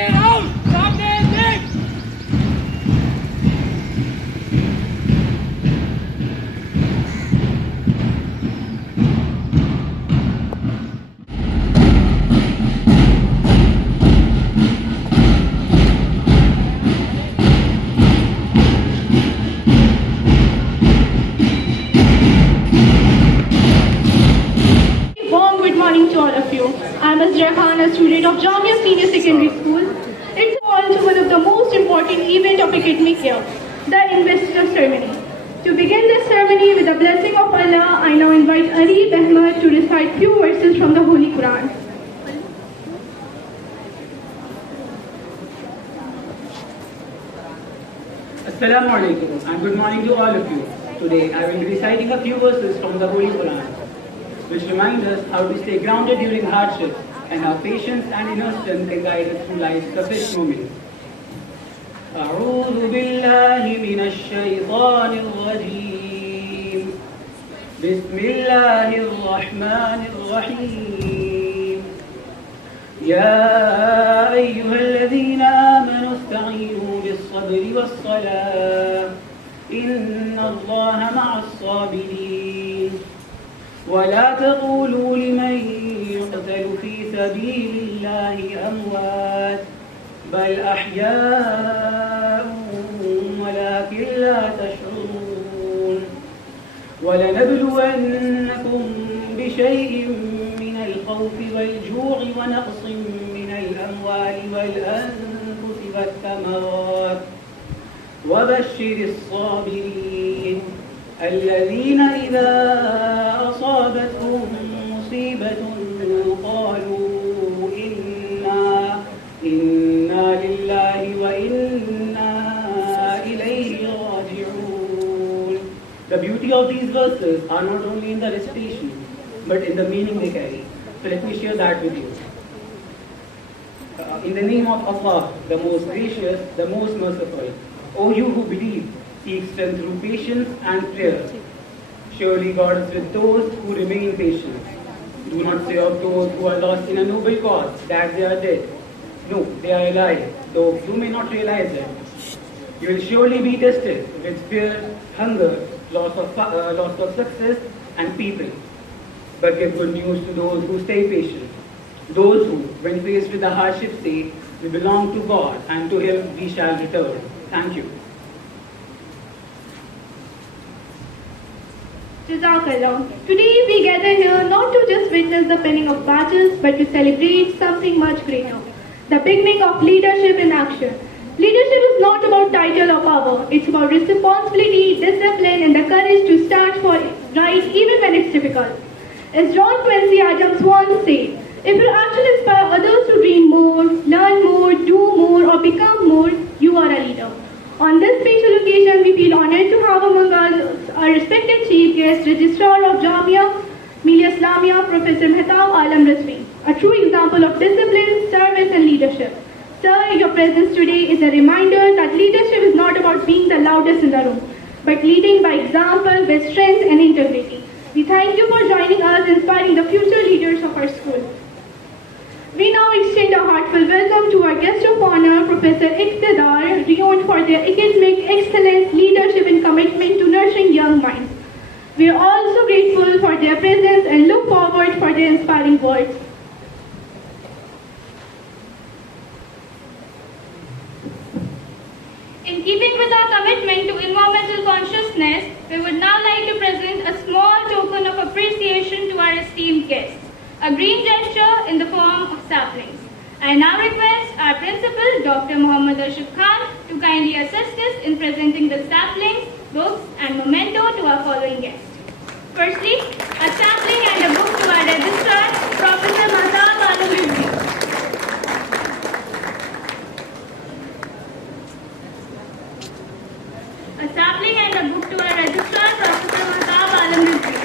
it out! Stop dancing! Warm good morning to all of you. I am Azra Khan, a student of Jamia Senior Secondary School. It's all to one of the most important event of academic year, the investiture ceremony. To begin this ceremony with the blessing of Allah, I now invite Arif Ahmed to recite few verses from the Holy Quran. Assalamu alaikum and good morning to all of you. Today I will be reciting a few verses from the Holy Quran, which remind us how to stay grounded during hardship and how patience and inner strength can guide us through life's toughest moments. أعوذ بالله من الشيطان الرجيم. بسم الله الرحمن الرحيم. يا أيها الذين آمنوا استعينوا بالصبر والصلاة إن الله مع الصابرين ولا تقولوا لمن يقتل في سبيل الله أموات بل أحياء ولكن لا تشعرون ولنبلونكم بشيء من الخوف والجوع ونقص من الأموال والأنفس والثمرات وبشر الصابرين الذين إذا أصابتهم مصيبة قالوا إنا لله وإنا إليه راجعون. The beauty of these verses are not only in the recitation but in the meaning they carry. So let me share that with you. In the name of Allah, the most gracious, the most merciful, O you who believe, seek strength through patience and prayer. Surely God is with those who remain patient. Do not say of those who are lost in a noble cause that they are dead. No, they are alive, though you may not realize it. You will surely be tested with fear, hunger, loss of success, and people. But give good news to those who stay patient. Those who, when faced with the hardship, say, we belong to God, and to Him we shall return. Thank you. Jazakallah. Today we gather here not to just witness the penning of battles, but to celebrate something much greater, the beginning of leadership in action. Leadership is not about title or power. It's about responsibility, discipline, and the courage to stand for right even when it's difficult. As John Quincy Adams once said, if your actions inspire others to dream more, learn more, do more, or become more, you are a leader. On this special occasion, we feel honored to have among us our respected chief guest, Registrar of Jamia Millia Islamia, Professor Mehtab Alam Rizvi, a true example of discipline, service, and leadership. Sir, your presence today is a reminder that leadership is not about being the loudest in the room, but leading by example with strength and integrity. We thank you for joining us, inspiring the future leaders of our school. We now extend a heartfelt welcome to our guest of honor, Professor Iqtidar, renowned for their academic excellence, leadership, and commitment to nurturing young minds. We are also grateful for their presence and look forward for their inspiring words. In keeping with our commitment to environmental consciousness, we would now like to present a small token of appreciation to our esteemed guests, a green gesture in the form of saplings. I now request our principal, Dr. Muhammad Ashif Khan, to kindly assist us in presenting the saplings, books, and memento to our following guests. Firstly, a sapling and a book to our registrar, Professor Mehtab Alam Rizvi. A sapling and a book to our registrar, Professor Mehtab Alam Rizvi.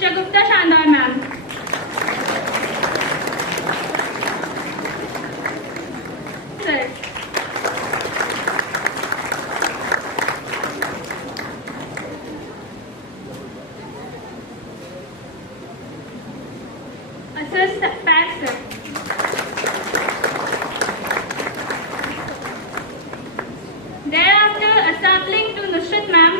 Shagupta Shandar ma'am. Sir. Assist Pat sir. Thereafter, a sampling to Nusrat ma'am.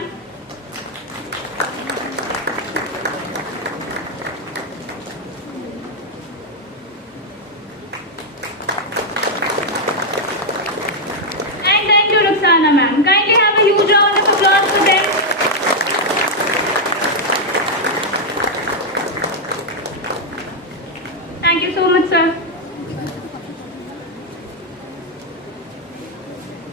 And then to Ruxana ma'am. Kindly have a huge round of applause for them. Thank you so much, sir.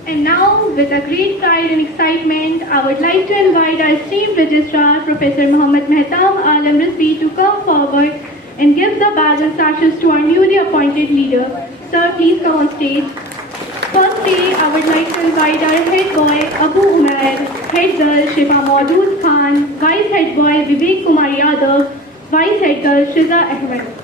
And now, with a great pride and excitement, I would like to invite our esteemed Registrar, Professor Mohammad Mehtab Alam Rizvi, to come forward and give the badge and sashes to our newly appointed leader. Sir, please come on stage. Firstly, I would like to invite our head boy, Abu Umair, head girl, Shifa Maudud Khan, vice head boy, Vivek Kumar Yadav, vice head girl, Shiza Ahmed.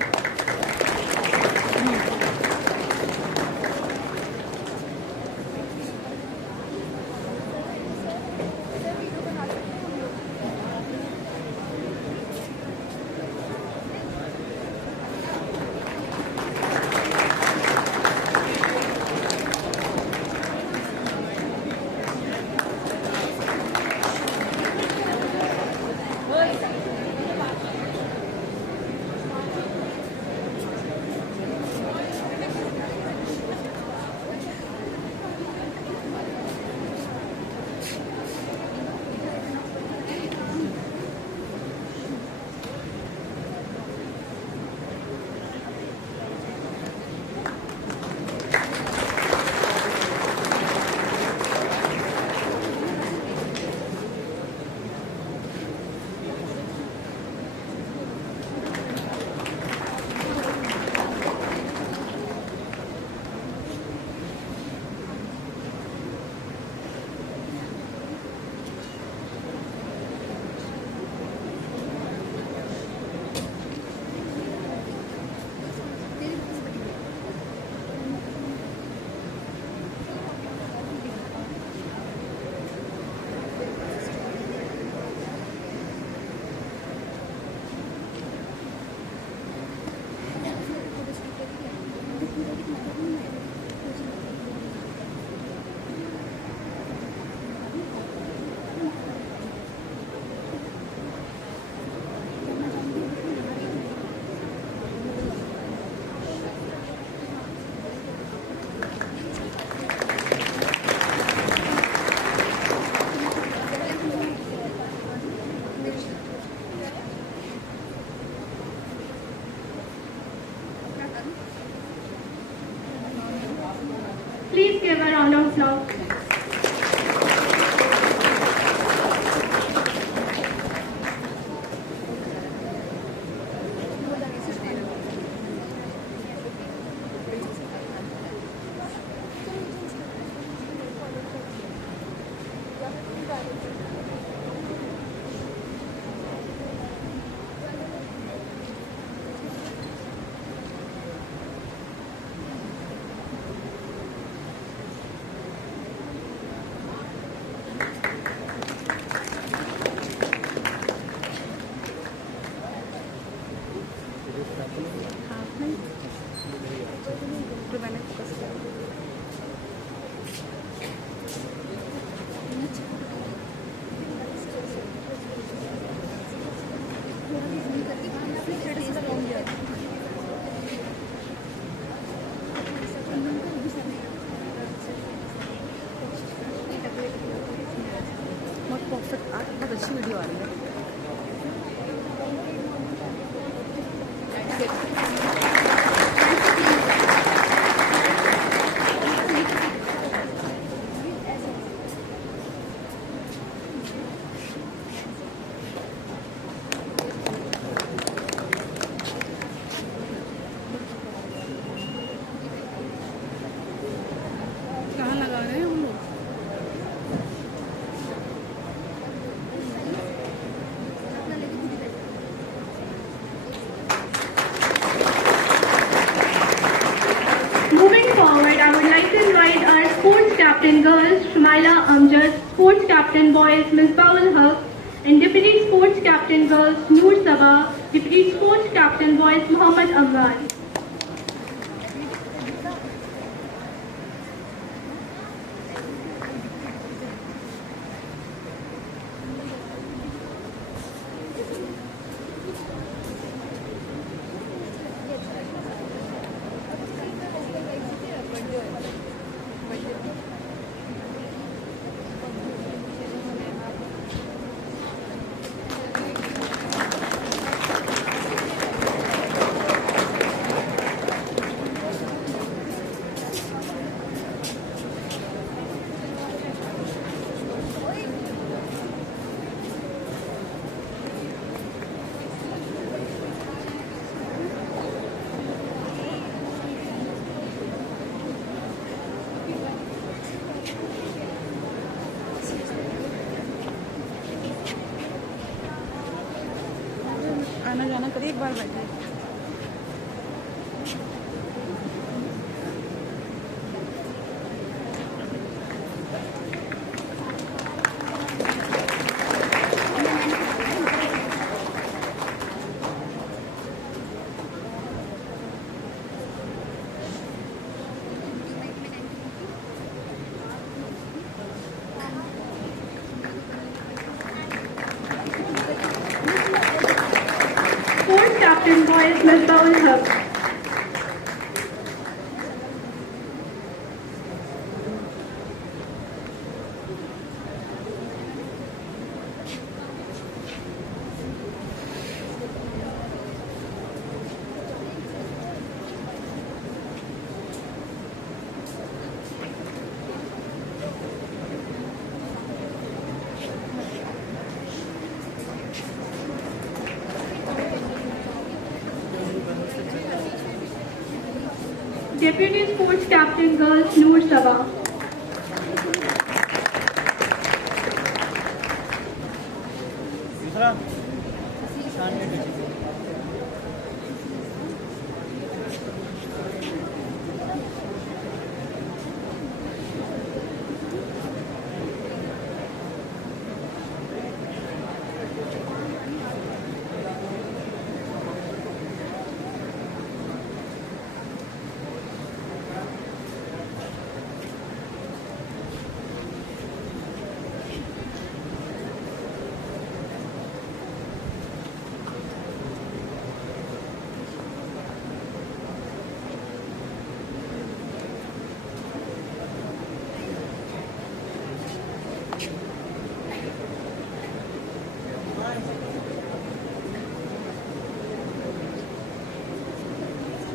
Please give a round of applause. बहुत अच्छी video आ रही है। कहाँ लगा रहे हैं हम लोग? Captain Girls, Shumaila Amjad, Sports Captain Boys, Ms. Bawal Haq, and Deputy Sports Captain Girls, Noor Sabah, Deputy Sports Captain Boys, Muhammad Amran. आना जाना करिए, एक बार बैठिए। Sports Captain Boys, Ms. Bawal Haq. Deputy Sports Captain Girls, Noor Sabah.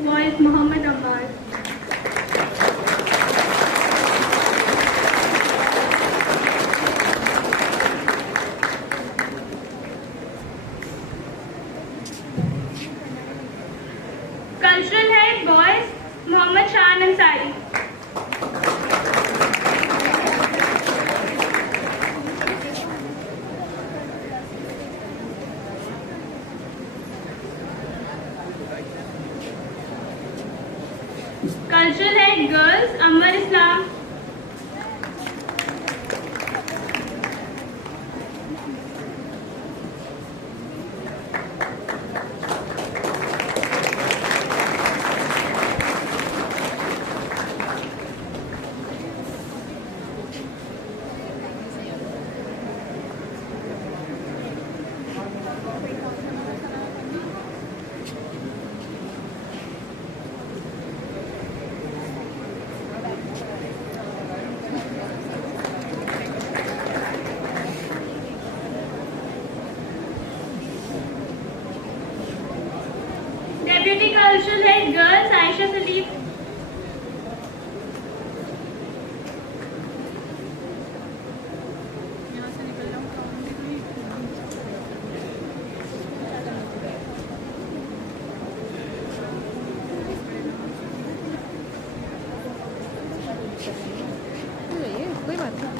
Boys, Muhammad Ammar. Cultural Head Boys, Muhammad Shan Ansari. Cultural Head Girls, Ammar Islam. Deputy Cultural Head Girls, Aisha Salim. यहाँ से निकल जाऊँ कोई बात नहीं।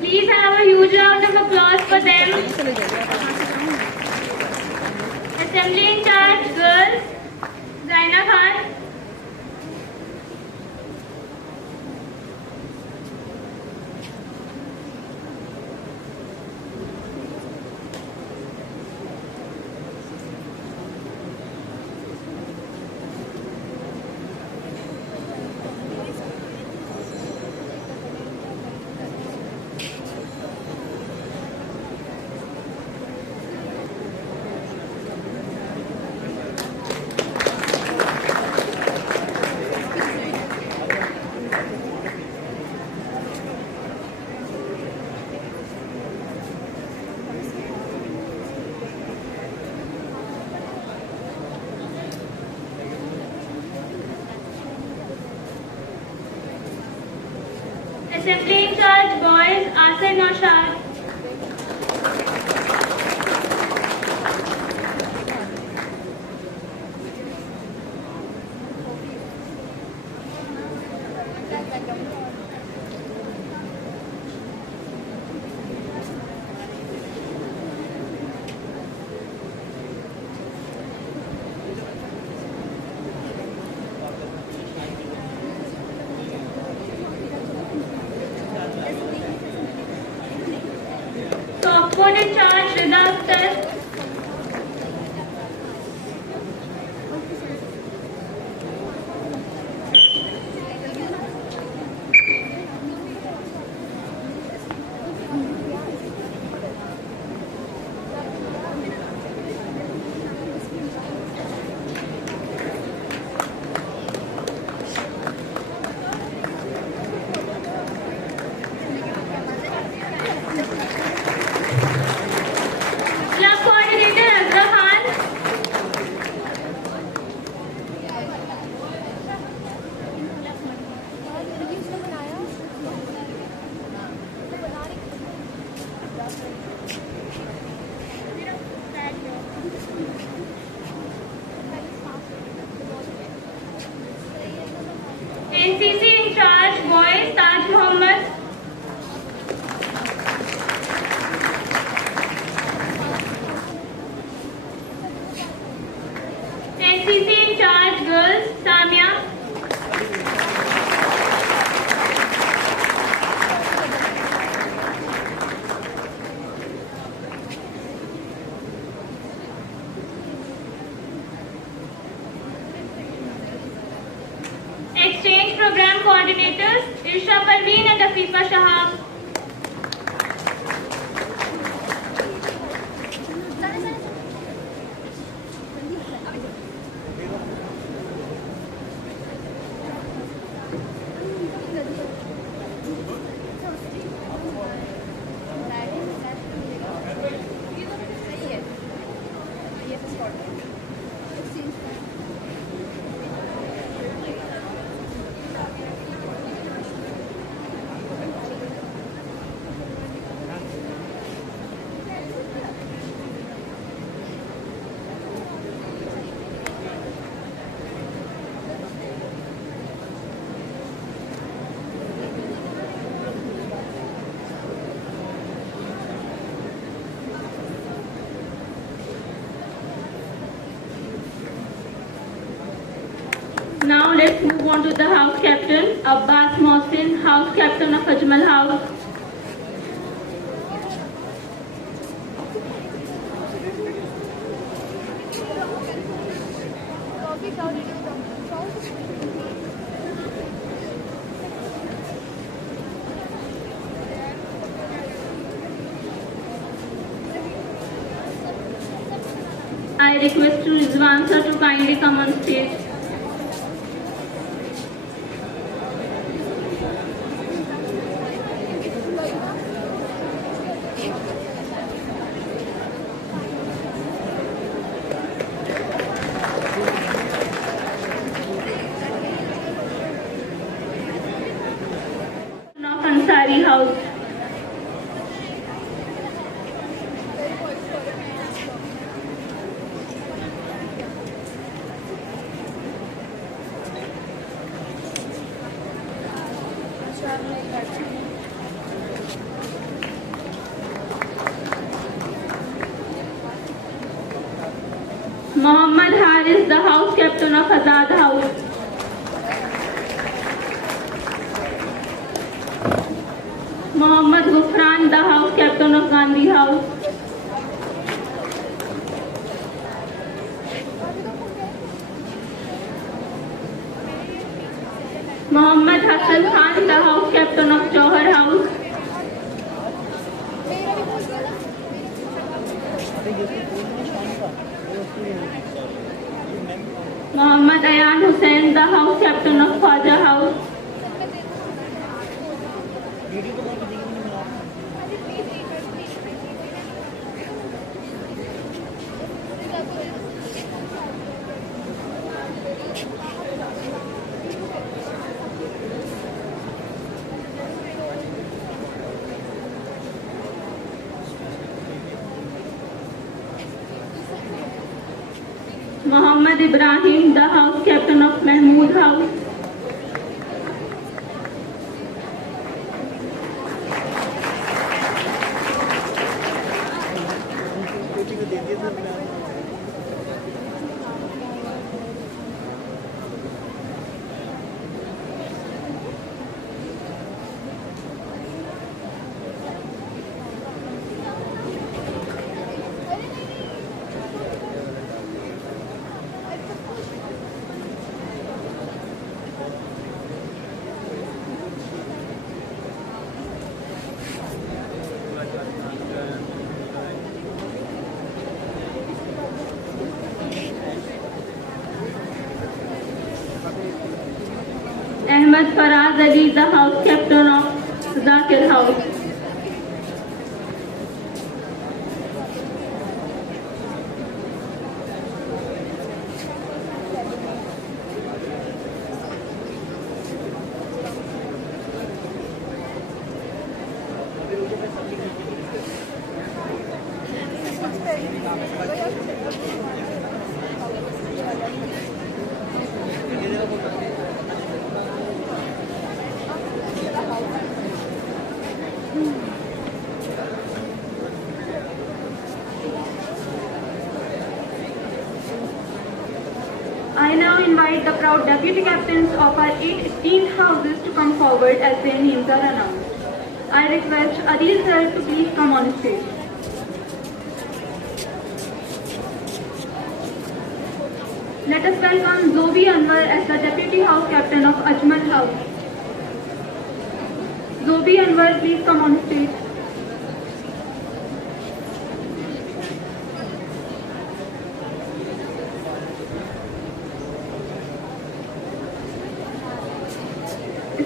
Please have a huge round of applause for them. चले जाइए। The Assembly in charge, girls. Zaina Khan. Assembly in charge, boys. Asir Naushad. Softboard in charge, Rida Akhtar. Club coordinator Azra Khan. NCC in charge, boys. Taj Mohammed. NCC in charge, girls. Samia. Exchange program coordinators, Irsha Parveen and Afifa Shahab. Now let's move on to the house captain, Abbas Mohsin, house captain of Ajmal House. I request Rizwan sir to kindly come on stage. Of Ansari House. Hafiz, the house captain of Azad House. Mohammad Gufran, the house captain of Gandhi House. Mohammad Hassan Khan, the house captain of Jauhar House. Mohammad Ayan Hussain, the house captain of Khwaja House. Mohammad Ibrahim, the house captain of Mahmood House. Ahmed Faraz Ali, the house captain of Zakir House. I now invite the proud deputy captains of our 8 esteemed houses to come forward as their names are announced. I request Adil sir to please come on stage. Let us welcome Zobi Anwar as the deputy house captain of Ajmal House. Zobi Anwar, please come on stage.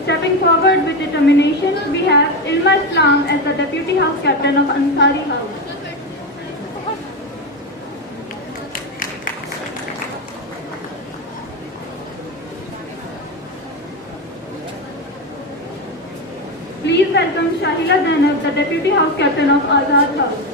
Stepping forward with determination, we have Ilma Islam as the Deputy House Captain of Ansari House. Please welcome Shahila Zainab, the Deputy House Captain of Azad House.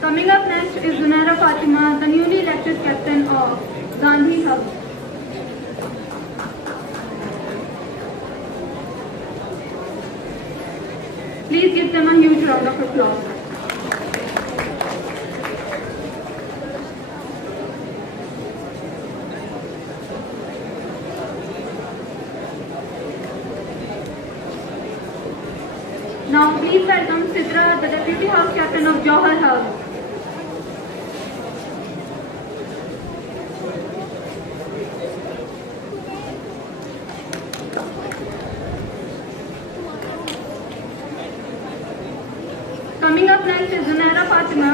Coming up next is Zunaira Fatima, the newly elected captain of Gandhi House. Please give them a huge round of applause. Now please welcome Sidra, the Deputy House Captain of Jauhar House. Coming up next is Zunaira Fatima,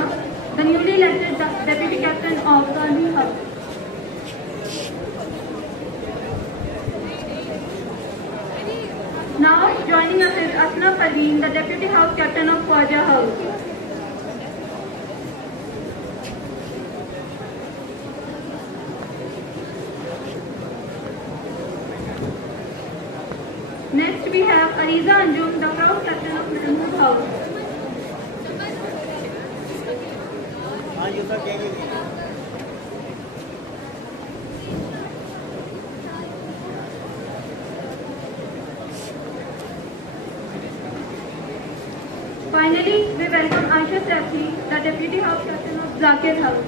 the newly elected Deputy Captain of Gandhi House. Now joining us is Asna Parveen, the Deputy House Captain of Khwaja House. Next we have Ariza Anjum, the House Captain of Mahmood House. Finally, we welcome Aisha Safi, the Deputy House Captain of Zakir House.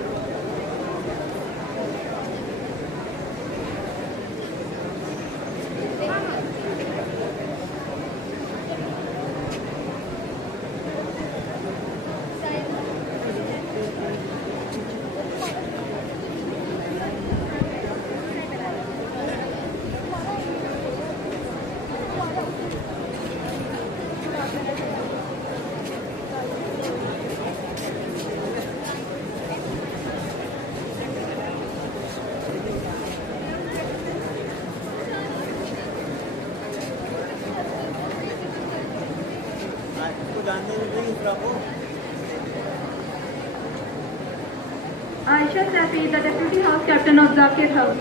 Aisha Safi, the Deputy House Captain of Zakir House.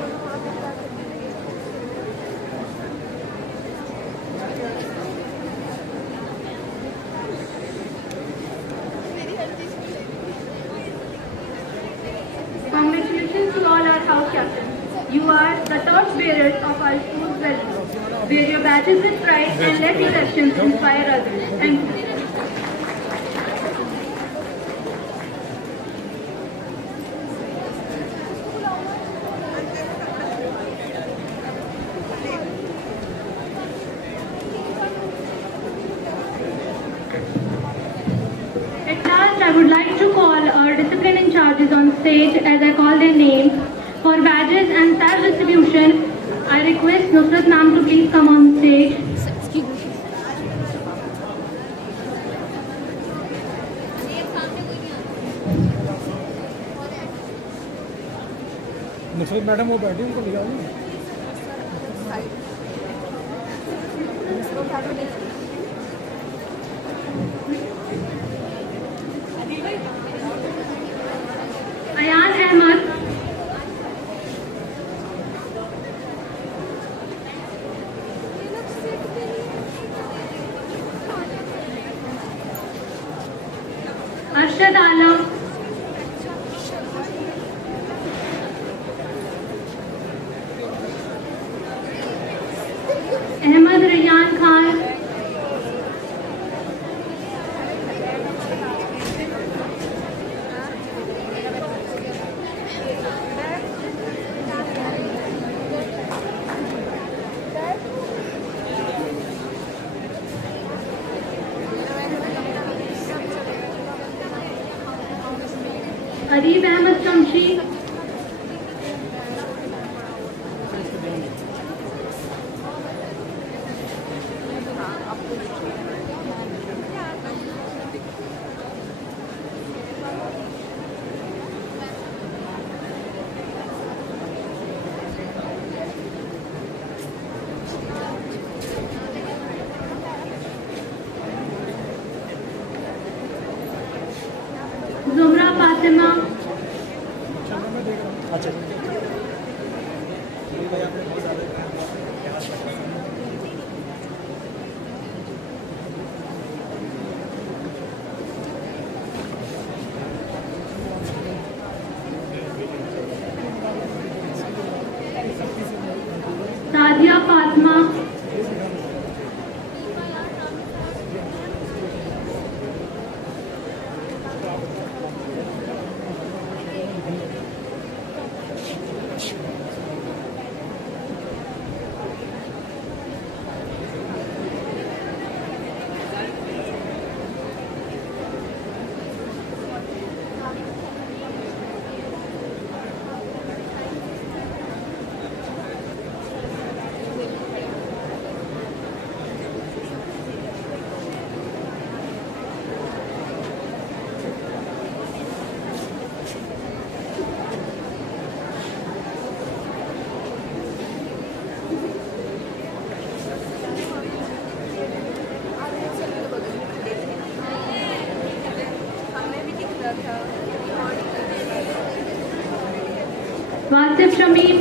Congratulations to all our house captains. You are the torch bearers of our school's values. Wear your badges with pride and let your actions inspire others. Thank you. At last, I would like to call our discipline in charges on stage as I call their names. For badges and self-distribution, I request Nusrat ma'am to please come on stage. Nusrat madam वो बैठी उनको लिया Ayan Ahmad, Arshad Alam, Ahmad Rayyan Khan, Arif Ahmed Kamshi, Zumra Fatima, अच्छा Sadia Fatma, Wasif Shamim,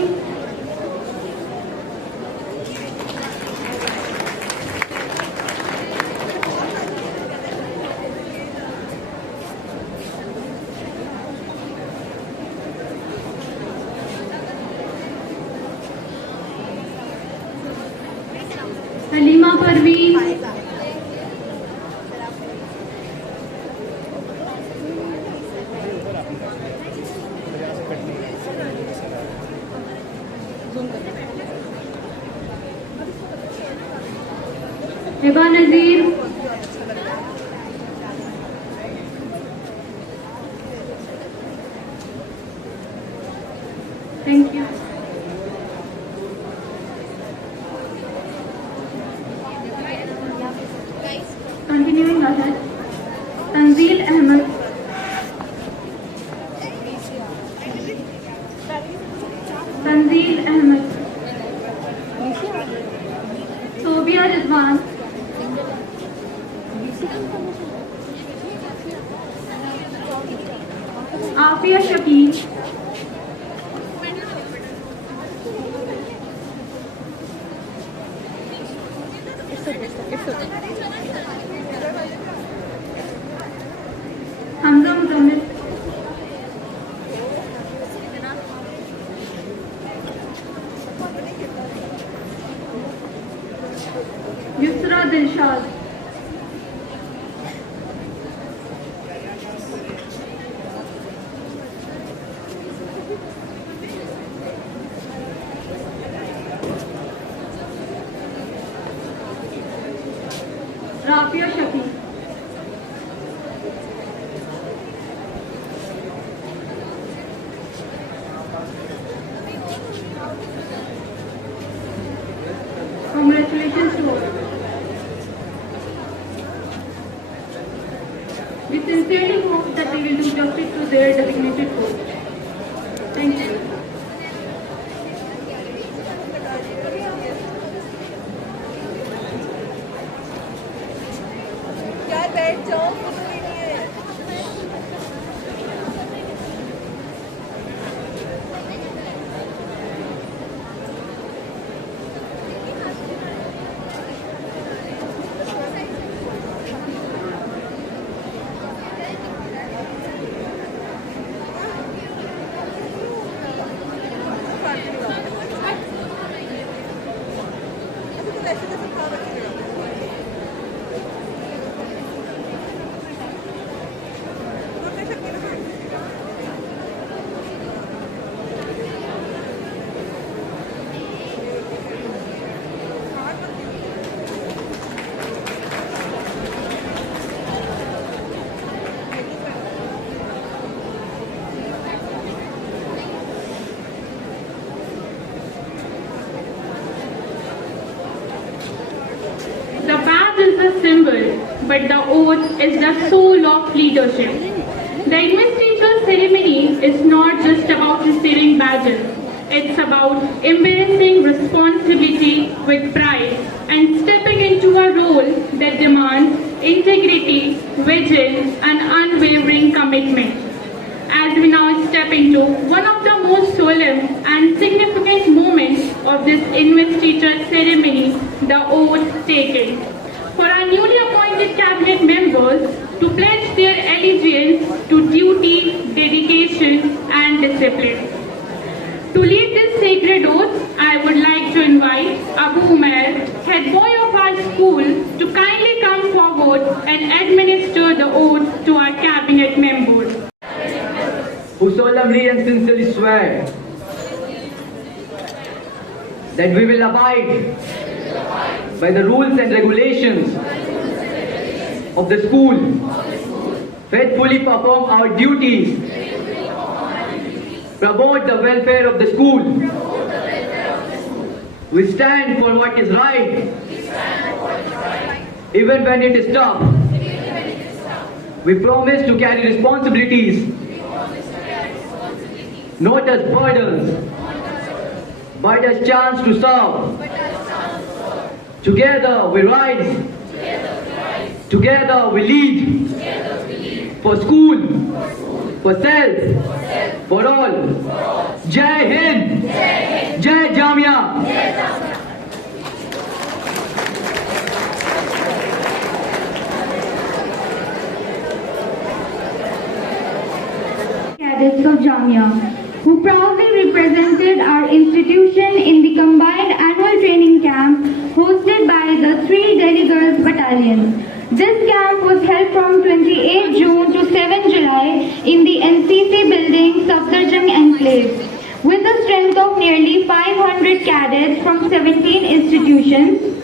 please. Hiba Nazir. Thank you. Continuing ahead, Tanzeel Ahmed. Tanzeel Ahmed. Sobia Rizwan. Afia Shakil. Hamza Muzammil. Yusra Dilshad. Rafia Shakil. Congratulations to all. We sincerely hope that they will do justice to their designated post. Thank you. यार बैठ जाओ कुछ भी नहीं है The badge is the symbol, but the oath is the soul of leadership. The investiture ceremony is not just about receiving badges. It's about embracing responsibility with pride and stepping into a role that demands integrity, vision, and unwavering commitment. As we now step into one of the most solemn and significant moments of this investiture ceremony, the oath taking. For our newly appointed cabinet members to pledge their allegiance to duty, dedication, and discipline. To lead this sacred oath, I would like to invite Abu Umair, head boy of our school, to kindly come forward and administer the oath to our cabinet members. Who solemnly and sincerely swear that we will abide by the rules and regulations of the school, faithfully perform our duties, promote the welfare of the school, we stand for what is right, even when it is tough. We promise to carry responsibilities not as burdens, but as chance to serve. Together we rise, together we lead, for school, for self, for all. Jai Hind, Jai Jamia. Cadets of Jamia, who proudly represented our institution in the combined annual training camp hosted by the three delegates Battalion. This camp was held from 28 June to 7 July in the NCC building, Safdarjung Enclave. With a strength of nearly 500 cadets from 17 institutions,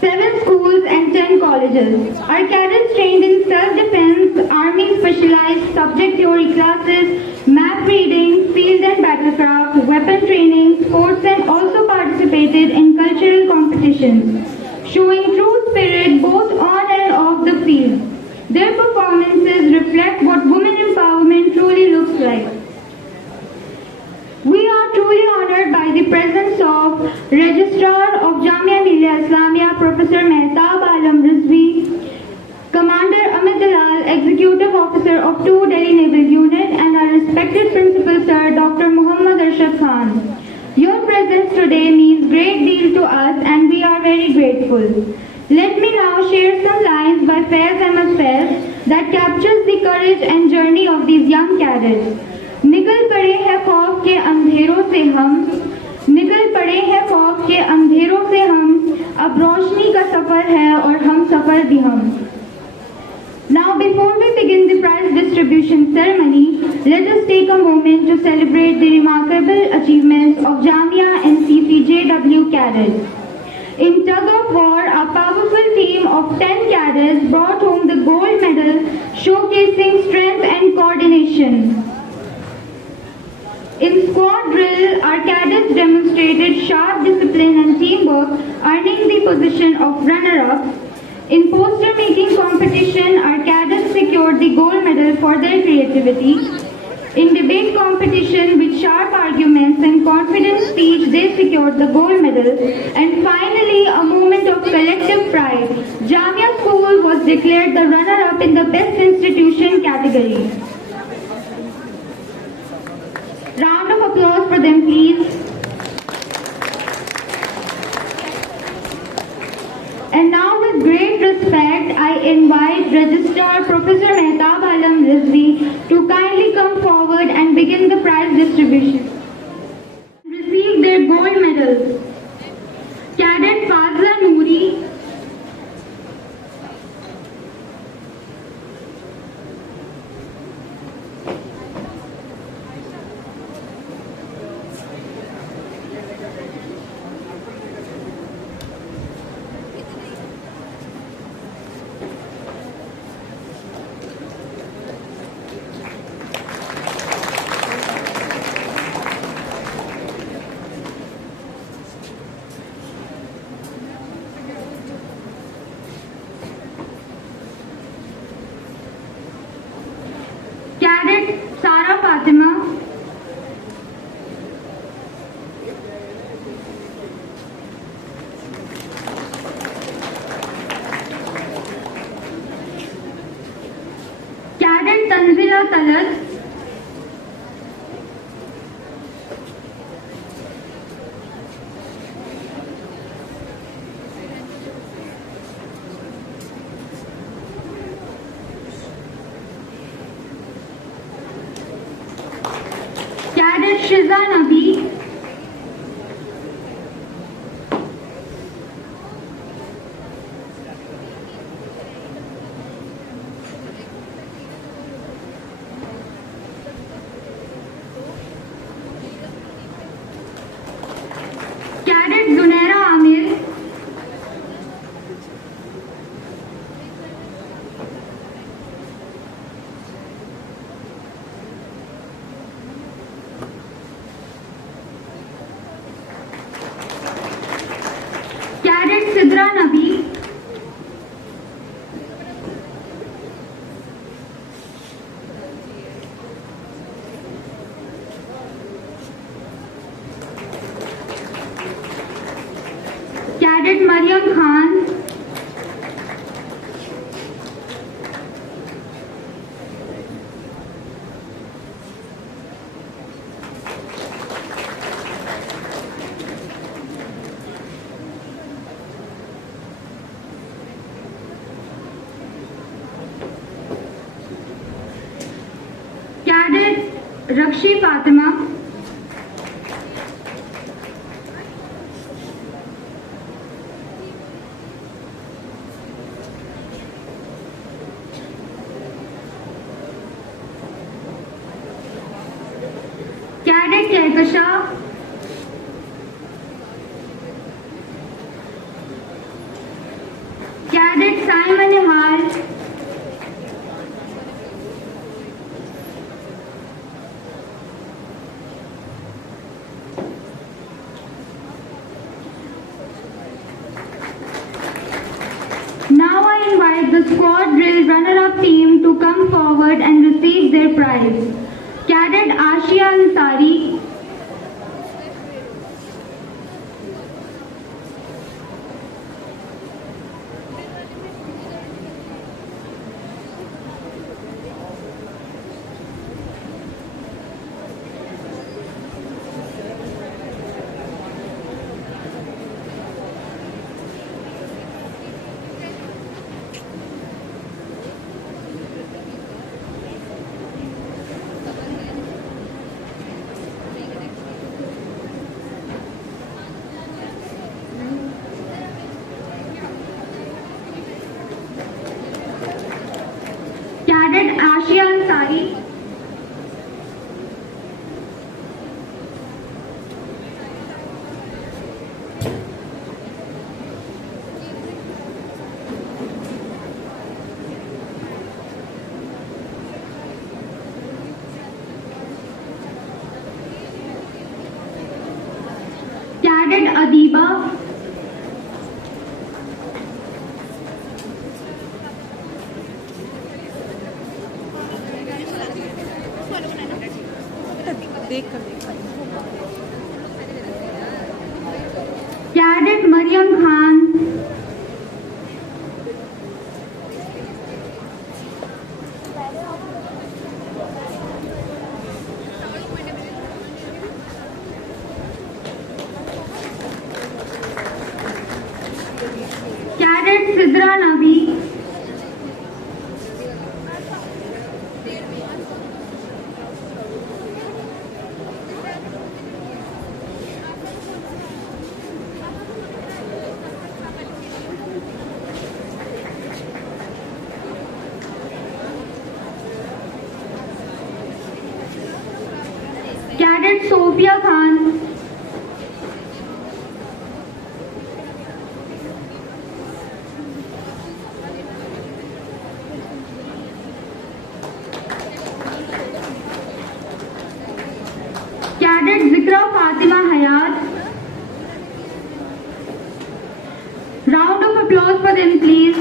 7 schools and 10 colleges. Our cadets trained in self-defense, army specialized subject theory classes, map reading, field and battlecraft, weapon training, sports, and also participated in cultural competitions, showing true spirit both on and off the field. Their performances reflect what women empowerment truly looks like. We are truly honored by the presence of Registrar of Jamia Millia Islamia, Professor Mehtab Alam Rizvi, Commander Amit Dalal, Executive Officer of 2 Delhi Naval Unit, and our respected Principal Sir Dr. Muhammad Arshad Khan. Your presence today means great deal to us and we are very grateful. Let me now share some lines by Faiz Ahmed Faiz that captures the courage and journey of these young cadets. निगल पड़े हैं खौफ के अंधेरों से हम, निगल पड़े हैं खौफ के अंधेरों से हम, अब रोशनी का सफर है और हम सफर भी हम. Now before we begin the prize distribution ceremony, let us take a moment to celebrate the remarkable achievements of Jamia NCC JW cadets. In tug of war, a powerful team of 10 cadets brought home the gold medal, showcasing strength and coordination. In squad drill, our cadets demonstrated sharp discipline and teamwork, earning the position of runner-up. In poster-making competition, our cadets secured the gold medal for their creativity. In debate competition, with sharp arguments and confident speech, they secured the gold medal. And finally, a moment of collective pride. Jamia School was declared the runner-up in the Best Institution category. Round of applause for them, please. And now with great respect, I invite Registrar Professor Mehtab Alam Rizvi to kindly come forward and begin the prize distribution. Receive their gold medals. Cadet Fazla Noori, Cadet Sara Fatima, Cadet Tanzila Talat, Cadet Shiza Nabi, Cadet Zunaira Amir, Cadet Sidra Nabi, Cadet Mariam Khan, Cadet Rakshi Fatima, Cadet Kehkasha, Cadet Simon Nihal, Now I invite the squad drill runner-up team to come forward and receive their prize. Cadet Ashia Ansari, Cadet Ashia Ansari, Cadet Adiba, Cadet Mariam Khan, Cadet Sidra Nabi, Cadet Sophia Khan, Cadet Zikra Fatima Hayat. Round of applause for them, please.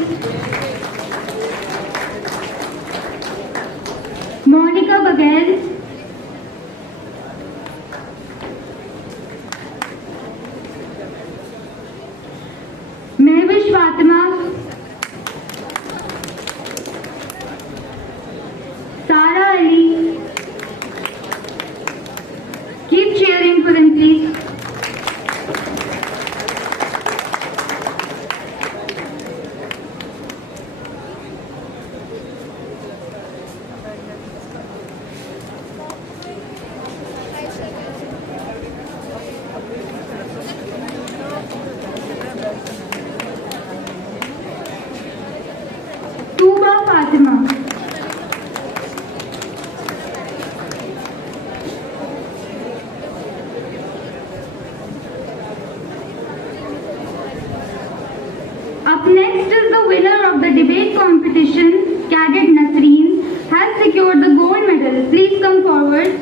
Monica Bagel, Mehwish Fatima, Sara Ali. Keep cheering for them, please. Tuba Fatima. Up next is the winner of the debate competition, Cadet Nasreen, has secured the gold medal. Please come forward.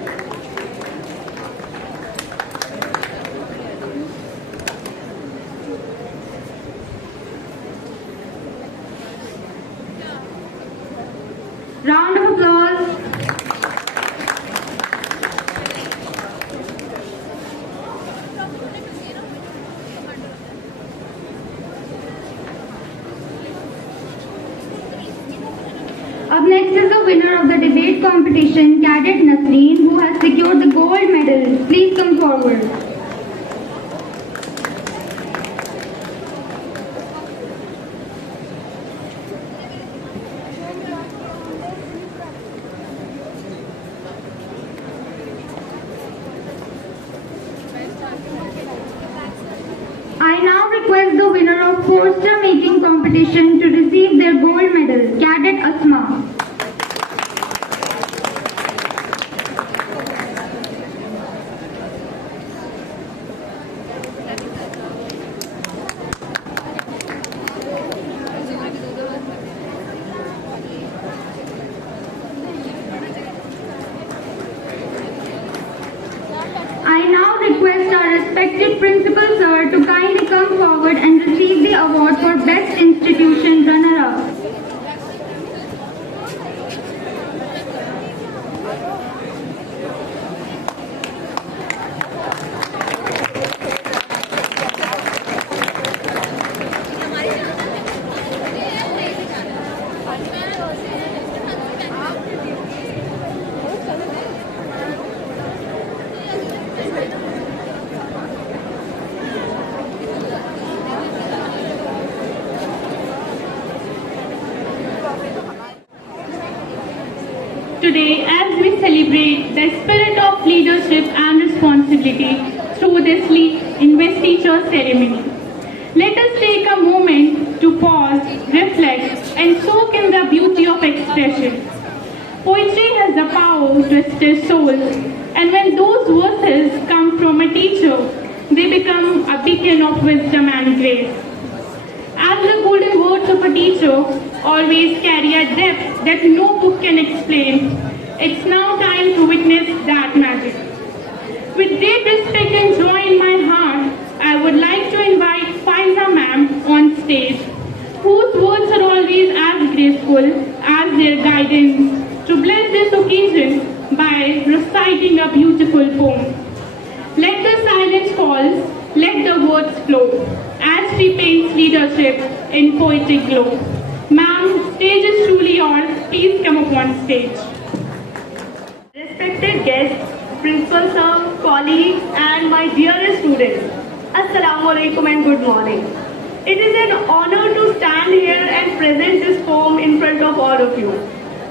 Round of applause. Up next is the winner of the debate competition, Cadet Nasreen, who has secured the gold medal. Please come forward. I now request the winner of poster making competition to receive their gold medal, Cadet Asma. to kindly come forward and receive the award for Best Institution Runner-Up. Today, as we celebrate the spirit of leadership and responsibility through this investiture ceremony, let us take a moment to pause, reflect, and soak in the beauty of expression. Poetry has the power to stir souls, and when those verses come from a teacher, they become a beacon of wisdom and grace. As the golden words of a teacher always carry a depth that no book can explain, it's now time to witness that magic. With deep respect and joy in my heart, I would like to invite Faiza ma'am on stage, whose words are always as graceful as their guidance, to bless this occasion by reciting a beautiful poem. Let the silence fall, let the words flow, as she paints leadership in poetic glow. Ma'am, stage is truly yours. Please come up on stage. Respected guests, principal sir, colleagues, and my dearest students, Assalamu alaikum and good morning. It is an honor to stand here and present this poem in front of all of you.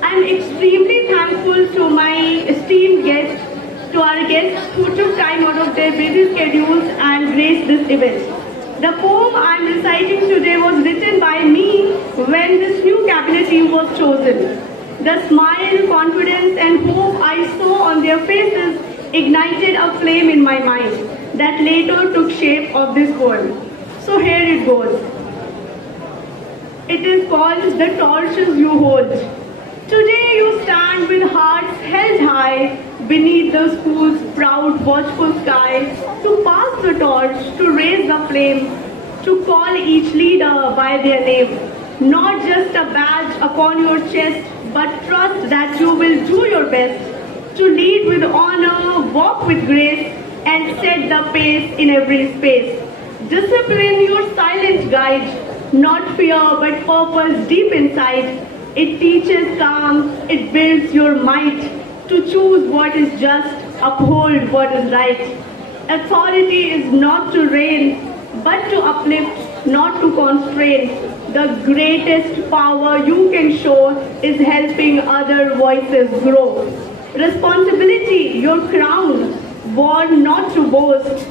I am extremely thankful to my esteemed guests, to our guests who took time out of their busy schedules and graced this event. The poem I am reciting today was written by me when this new cabinet team was chosen. The smile, confidence and hope I saw on their faces ignited a flame in my mind that later took shape of this poem. So here it goes. It is called The Torches You Hold. Today you stand with hearts held high beneath the school's proud watchful sky to pass the torch, to raise the flame, to call each leader by their name. Not just a badge upon your chest, but trust that you will do your best to lead with honor, walk with grace, and set the pace in every space. Discipline your silent guide, not fear but purpose deep inside. It teaches calm, it builds your might to choose what is just, uphold what is right. Authority is not to reign, but to uplift, not to constrain. The greatest power you can show is helping other voices grow. Responsibility, your crown, born not to boast,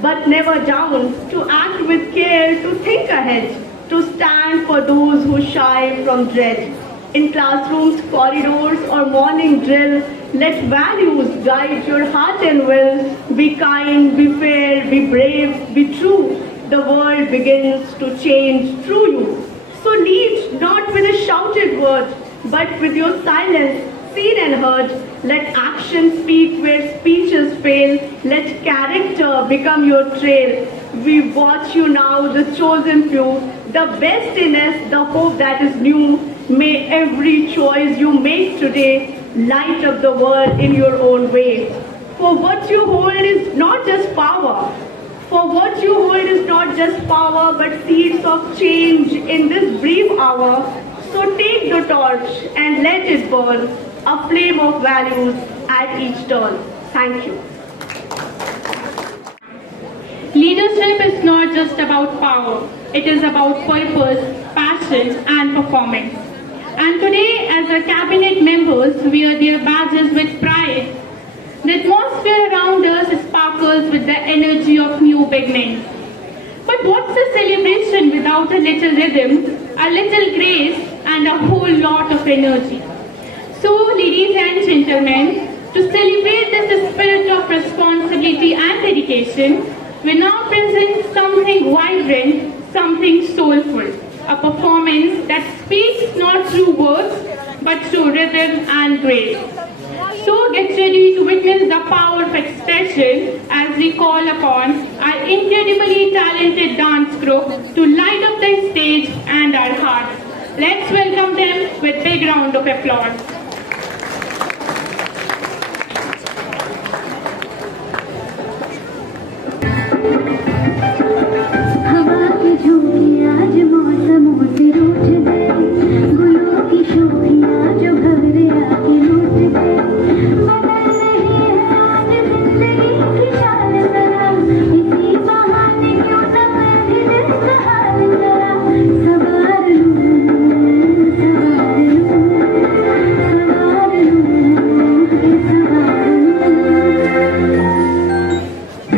but never down, to act with care, to think ahead, to stand for those who shy from dread. In classrooms, corridors, or morning drill, let values guide your heart and will. Be kind, be fair, be brave, be true. The world begins to change through you. So lead not with a shouted word, but with your silence, seen and heard. Let action speak where speeches fail. Let character become your trail. We watch you now, the chosen few, the best in us, the hope that is new. May every choice you make today light up the world in your own way. For what you hold is not just power. For what you hold is not just power, but seeds of change in this brief hour. So take the torch and let it burn, a flame of values at each turn. Thank you. Leadership is not just about power. It is about purpose, passion, and performance. And today, as our cabinet members wear their badges with pride, the atmosphere around us sparkles with the energy of new beginnings. But what's a celebration without a little rhythm, a little grace, and a whole lot of energy? So, ladies and gentlemen, to celebrate this spirit of responsibility and dedication, we now present something vibrant, something soulful, a performance that speaks not through words, but through rhythm and grace. So get ready to witness the power of expression as we call upon our incredibly talented dance group to light up the stage and our hearts. Let's welcome them with big round of applause. हवा की झोंकी आज मौसमों से रूठ गई, गुलों की शोखियाँ जो भवरे आके लूट गई। बदल रही है आज जिंदगी की चाल जरा, इसी बहाने क्यों न मैं भी दिल का हाल जरा सवार लूं, सवार लूं,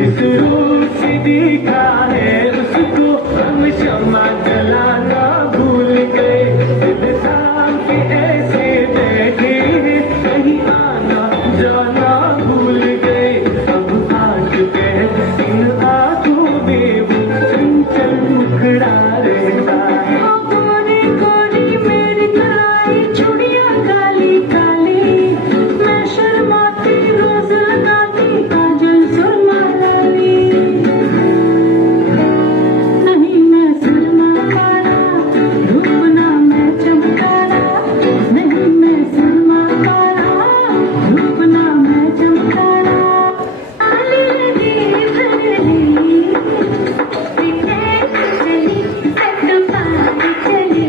इस रूप से देखा है उसको हम क्षमा जलाना भूल गए, दिल शाम के ऐसे बैठे हैं कहीं आना जाना भूल गए। अब आ चुके इन आंखों में वो चंचल मुखड़ा रहता है। कोरी कोरी मेरी कलाई चूड़ियां काली काली, मैं शर्माती रोज लगाती काजल सुरमा लाली। नहीं मैं सुरमा पारा, रूप ना मैं चमकारा, नहीं मैं सुरमा पारा, रूप ना मैं चमकारा। आली लगी भरली चली तो पार चली, चली तो पार चली,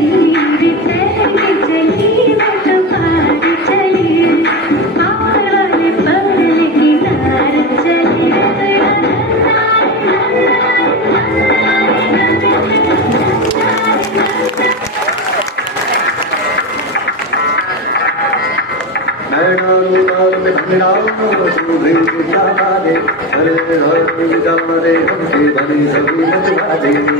और पर किनार चली।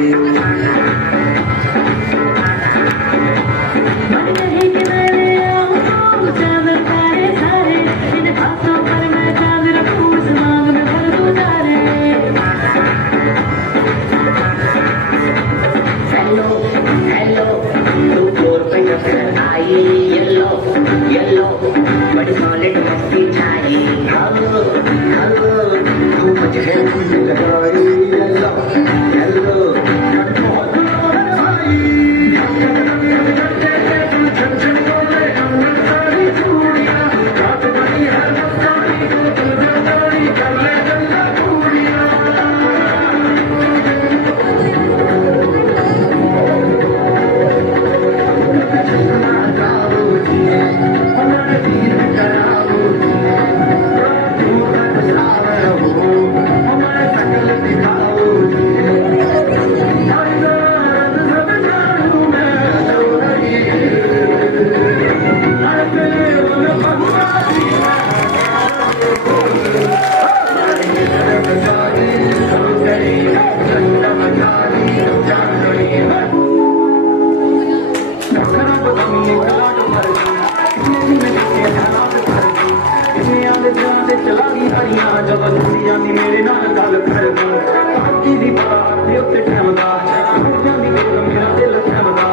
मन रहे कि मेरे आँखों चांद तारे सारे, इन हाथों पर मैं चांद रखूं, उस मांग में भर दूं तारे। हेलो हेलो तू फ्लोर पे जब से आई, येलो येलो बड़ी सॉलिड मस्ती छाई। हेलो हेलो तू मुझे फूल लगाई, येलो येलो जबरदस्ती मेरे नाल गल कर दी दी बात दे उत्ते ठमदा जांदी मेरा दिल ठमदा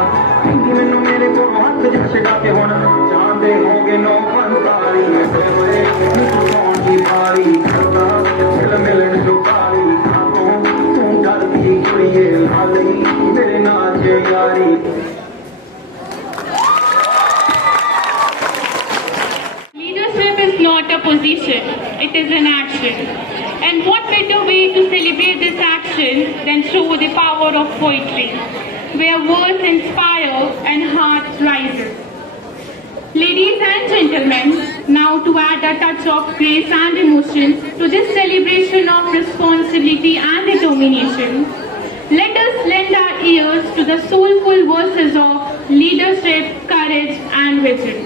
मैनू मेरे को हाथ जिहा छड़ा के हुण जांदे होगे 9:45 होए कौन की पारी करदा दिल मिलन जो कारी खाओ तू डरदी कुड़िए हाली मेरे नाल जे यारी। Leadership is not a position, it is an action. And what better way to celebrate this action than through the power of poetry, where words inspire and hearts rise. Ladies and gentlemen, now to add a touch of grace and emotion to this celebration of responsibility and determination, let us lend our ears to the soulful verses of leadership, courage and vision.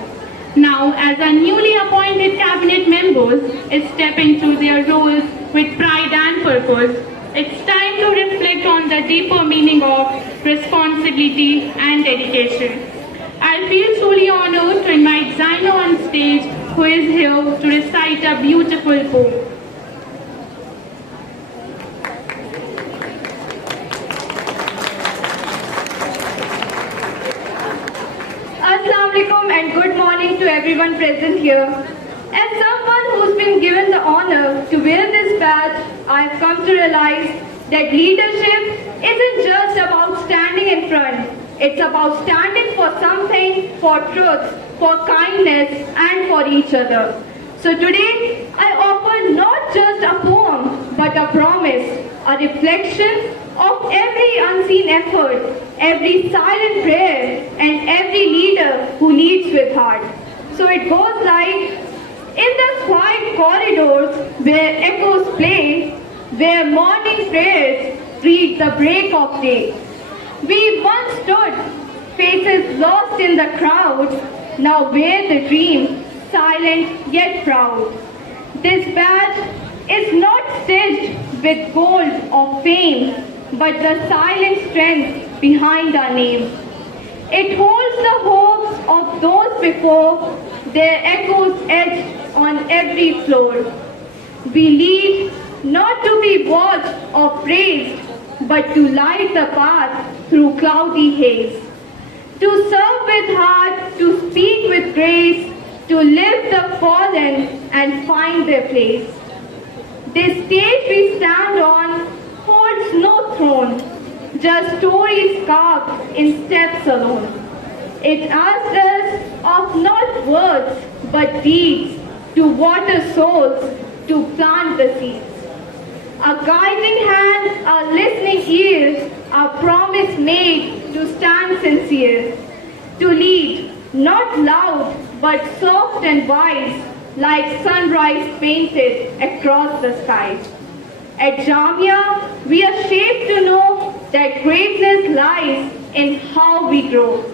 Now, as our newly appointed cabinet members step into their roles with pride and purpose, it's time to reflect on the deeper meaning of responsibility and dedication. I feel truly honored to invite Zaino on stage, who is here to recite a beautiful poem. Assalamu alaikum and good morning to everyone present here. As someone who's been given the honor to wear this badge, I've come to realize that leadership isn't just about standing in front. It's about standing for something, for truth, for kindness, and for each other. So today, I offer not just a poem, but a promise, a reflection of every unseen effort, every silent prayer, and every leader who leads with heart. So it goes like, in the quiet corridors where echoes play, where morning prayers read the break of day. We once stood, faces lost in the crowd, now wear the dream, silent yet proud. This badge is not stitched with gold or fame, but the silent strength behind our name. It holds the hopes of those before, their echoes etched on every floor. We lead not to be watched or praised, but to light the path through cloudy haze. To serve with heart, to speak with grace, to lift the fallen and find their place. This stage we stand on holds no throne, just stories carved in steps alone. It asks us of not words but deeds, to water souls, to plant the seeds. A guiding hand, a listening ear, a promise made to stand sincere, to lead, not loud but soft and wise, like sunrise painted across the skies. At Jamia, we are shaped to know that greatness lies in how we grow,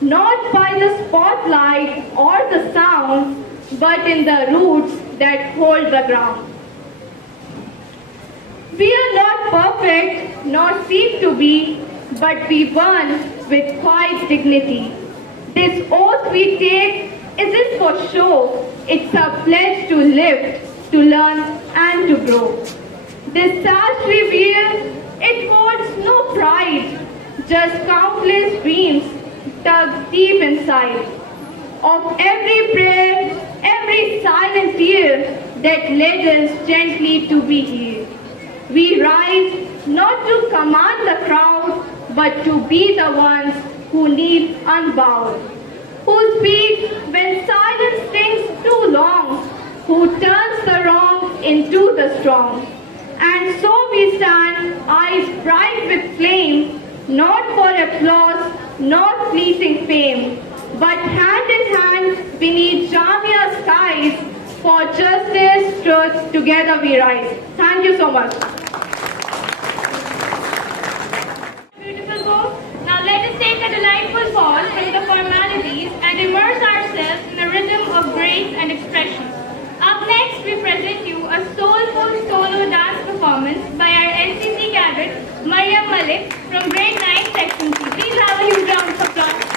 not by the spotlight or the sound, but in the roots that hold the ground. We are not perfect, nor seem to be, but we burn with quiet dignity. This oath we take isn't for show, it's a pledge to lift, to learn and to grow. This sash we wear, it holds no pride, just countless dreams tugged deep inside. Of every prayer, every silent tear that led us gently to be here. We rise not to command the crowd, but to be the ones who need unbowed, who speak when silence stings too long, who turns the wrong into the strong. And so we stand, eyes bright with flame, not for applause, not fleeting fame, but hand in hand beneath Jamia skies, for justice, truth, together we rise. Thank you so much. Beautiful book. Now let us take a delightful pause from the formalities and immerse ourselves in a rhythm of grace and expression. Up next, we present you a soulful solo dance performance by our NCC cadet, Maryam Malik, from grade 9, section C. Please have a huge round of applause.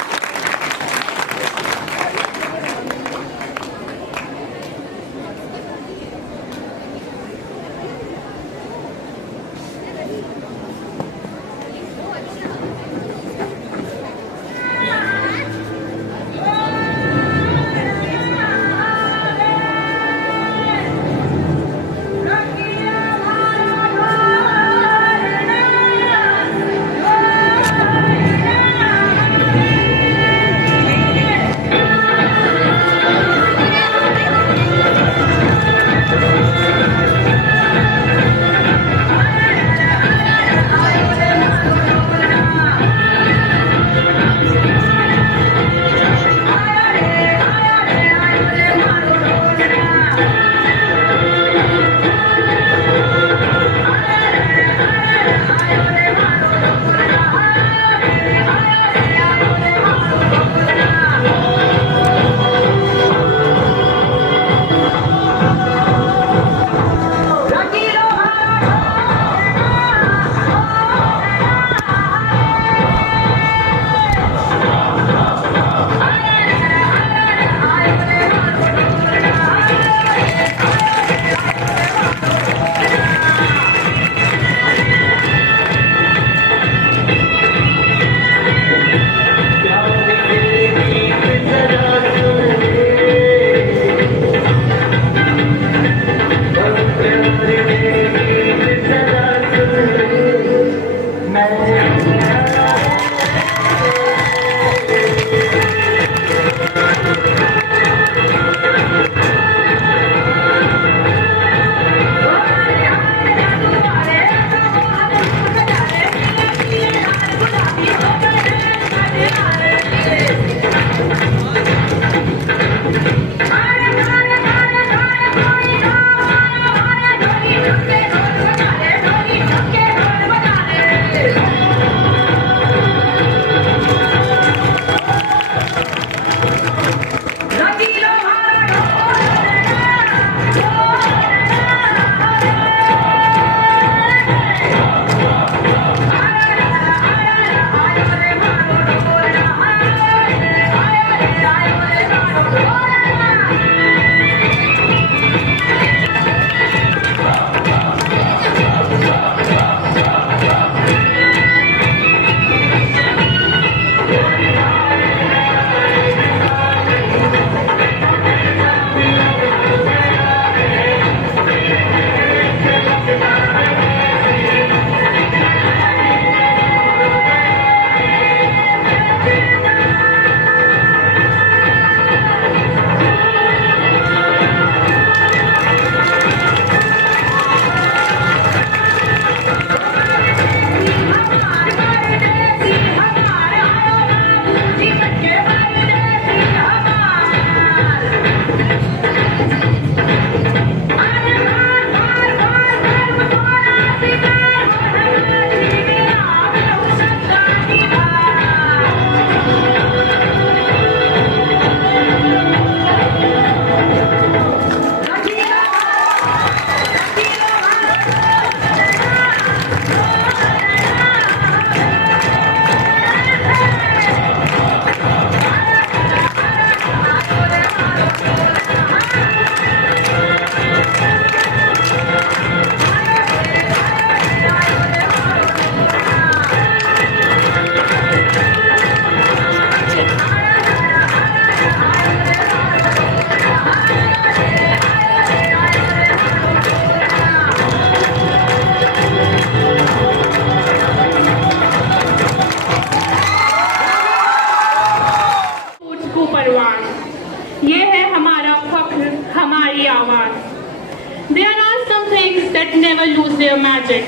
never lose their magic,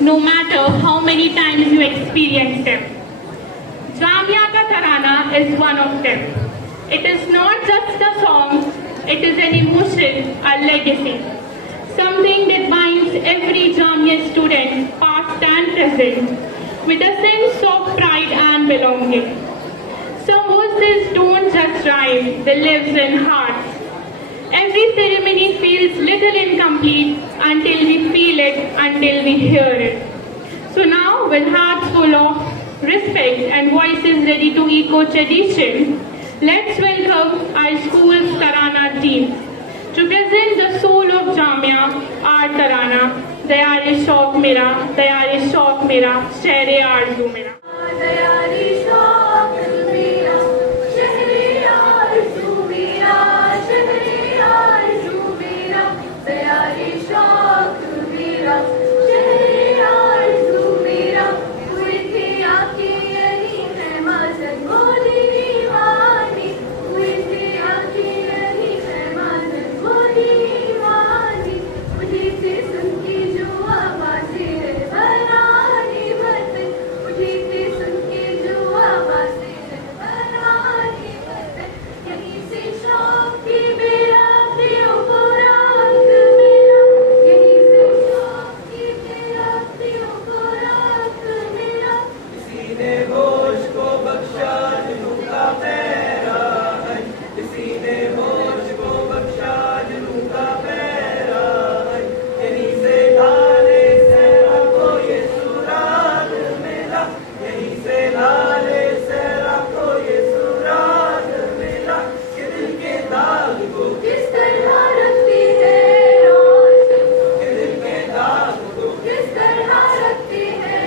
no matter how many times you experience them. Jamia Ka Tarana is one of them. It is not just a song, it is an emotion, a legacy. Something that binds every Jamia student, past and present, with a sense of pride and belonging. Some verses don't just rhyme, they live in hearts. Every ceremony feels little incomplete until we feel it, until we hear it. So now, with hearts full of respect and voices ready to echo tradition, let's welcome our school's Tarana team to present the soul of Jamia, our Tarana. Dayari Shauq Mera, Dayari Shauq Mera, Shehre Arzu Mera. Dayari Shauq Mera, Shehre Arzu Mera, Shehre Arzu Mera, Dayari Shauq Mera, Shehre Arzu Mera, हुई थी आँखें यही है माज़न बोली दीवानी, हुई थी आँखें यही है माज़न बोली दीवानी, उठी थी सुन के जो आवाज़ें है बरानी बतन, उठी थी सुन के जो आवाज़ें है बरानी बतन, यहीं से शौक़ की बेराफ़ी खुराक मेरा, यहीं से शौक़ की बेराफ़ी खुराक मेरा, किसी ने होश को बख्शा जुनून का पैरा है, किसी ने होश को बख्शा जुनून का पैरा है, यहीं से लाले सहरा को ये सुराग मिला, यहीं से लाले सहरा को ये सुराग मिला, कि दिल के दाग को किस तरह रखती है रोशन, कि दिल के दाग को किस तरह रखती है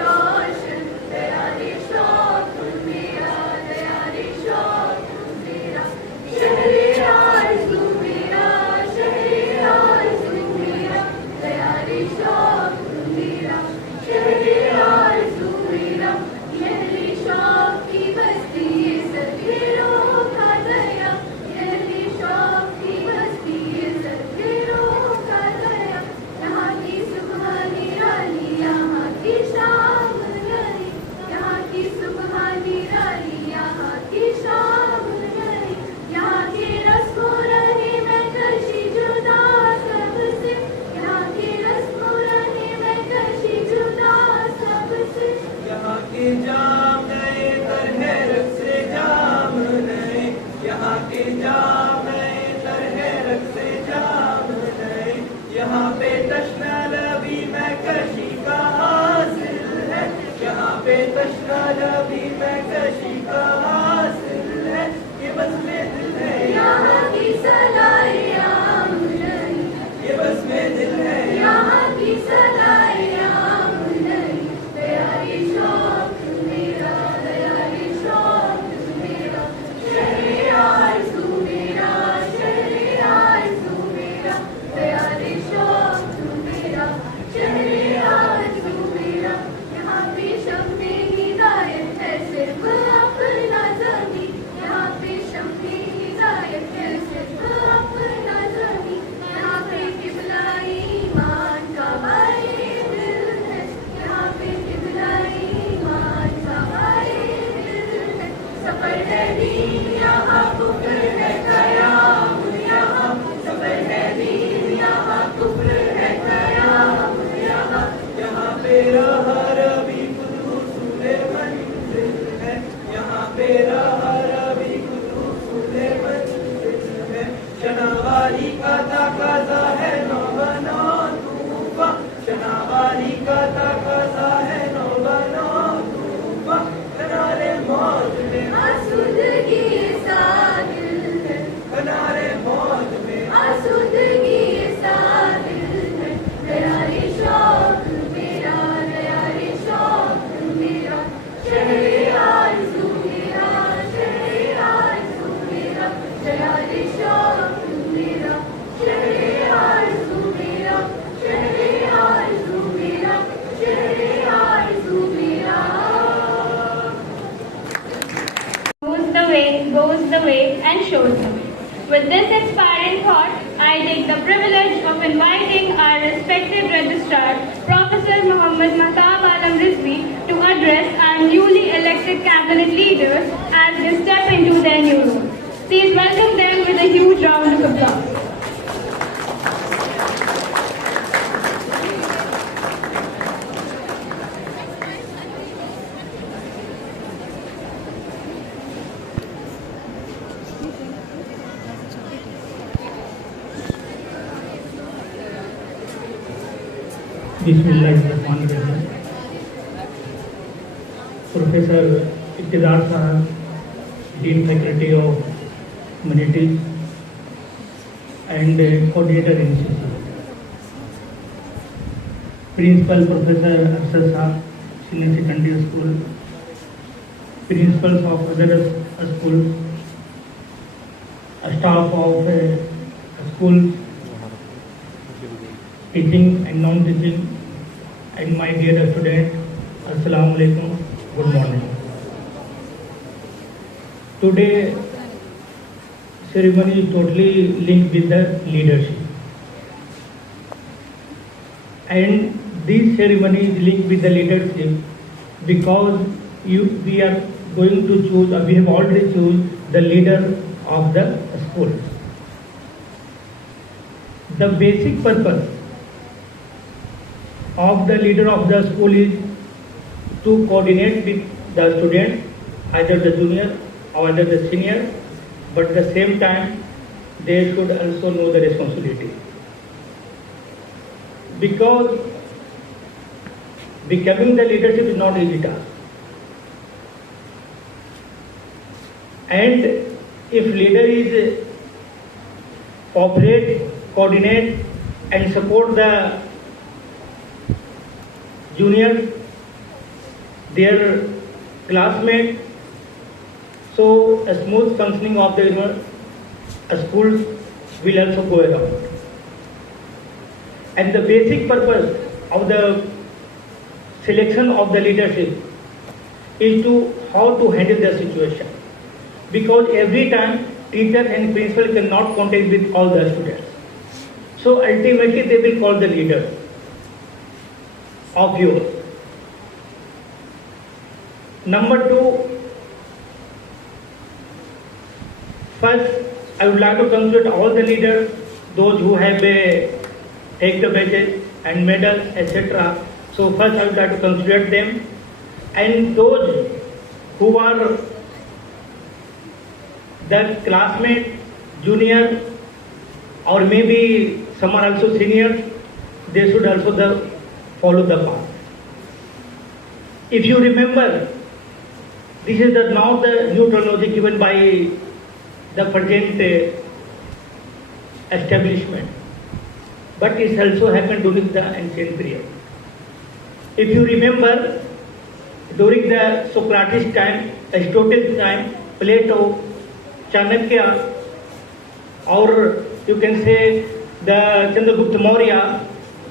रोशन, दयारी शौक़ मेरा, दयारी शौक़ मेरा, शहरे आरज़ू मेरा, शहरे आरज़ू मेरा, दयारी शौक़ मेरा, शहरे आरज़ू मेरा, यही शौक़ की बस्ती ये सफेरों का दया, यही शौक़ की बस्ती ये सफेरों का दया, यहाँ की सुबह निराली, यहाँ की शाम निराली, यहाँ की सुबह निराली, यहाँ की शाम निराली, यहाँ की रस्म रही मैं कशी जुदा सबसे, यहाँ की रस्म रही मैं कशी जुदा सबसे, यहाँ के जाम नए तरह रख से जाम नए, यहाँ के जाम नए तरह रख से जाम नए, यहाँ पे तश्ना लबी मैं कशी का हासिल है, यहाँ पे तश्ना लबी मैं कशी का हासिल है, ये बस में दिल है यहाँ की सलाइयाँ नहीं, ये बस में दिल है यहाँ की सलाइयाँ नहीं, दयारी शौक़ मेरा, दयारी शौक़ मेरा, शहरे आरज़ू मेरा, शहरे आरज़ू मेरा, दयारी शौक़ मेरा, शहरे आरज़ू मेरा, यहाँ पे शम्मे हिदायत है सिर्फ अपना ज़मी, यहाँ पे शम्मे हिदायत है सिर्फ अपना ज़मी, यहाँ पे किबला ईमान का भाई दिल है, यहाँ पे किबला ईमान का भाई दिल है, सफर है दीन यहाँ कुफ्र है कयाम यहाँ, सफर है दीन यहाँ कुफ्र है कयाम यहाँ, यहाँ पे रहा रबी खुद हुसूले मंजिल है, यहाँ पे रहा रबी खुद हुसूले मंजिल है, शनावारी का तकाज़ा है नौ बनो तूफा, शनावारी का तकाज़ा है नौ बनो तूफा, किनारे मौज में आसूदगी साहिल है, किनारे मौज में आसूदगी साहिल है, दयारी शौक़ मेरा, दयारी शौक़ मेरा, शहरे आरज़ू मेरा, शहरे आरज़ू मेरा, दयारी शौक़ मेरा, शहरे आरज़ू मेरा, शहरे आरज़ू मेरा, शहरे आरज़ू मेरा। Goes the way, and shows the way. With this inspiring thought, I take the privilege of inviting our respected registrar, Professor Muhammad Mahtab Alam Rizvi, to address our newly elected cabinet leaders as they step into their new role. Please welcome them with a huge round of applause. Bismillahirrahmanirrahim. Professor Iqtidar Sahab, Dean Faculty of Humanities and Coordinator NCC. Principal Professor Arshad Sahab, Senior Secondary School. Principals of other schools. Staff of schools, teaching and non-teaching, and my dear students, Assalamu alaikum, good morning. Today, ceremony is totally linked with the leadership. And this ceremony is linked with the leadership because we are going to choose, we have already chosen the leader of the school. The basic purpose of the leader of the school is to coordinate with the students, either the junior or either the senior, but at the same time they should also know the responsibility. Because becoming the leadership is not easy task. And if leader is cooperate, coordinate and support the juniors, their classmates, so a smooth functioning of the schools will also go around. And the basic purpose of the selection of the leadership is to how to handle the situation. Because every time teacher and principal cannot contact with all the students. So ultimately they will call the leader of yours. Number two, first I would like to congratulate all the leaders, those who have take the badges and medals, etc. So first I would like to congratulate them, and those who are the classmates, junior, or maybe some are also seniors, they should also follow the path. If you remember, this is now the new terminology given by the present establishment, but it also happened during the ancient period. If you remember, during the Socrates time, Aristotle time, Plato, Chanakya, or you can say the Chandragupta Maurya,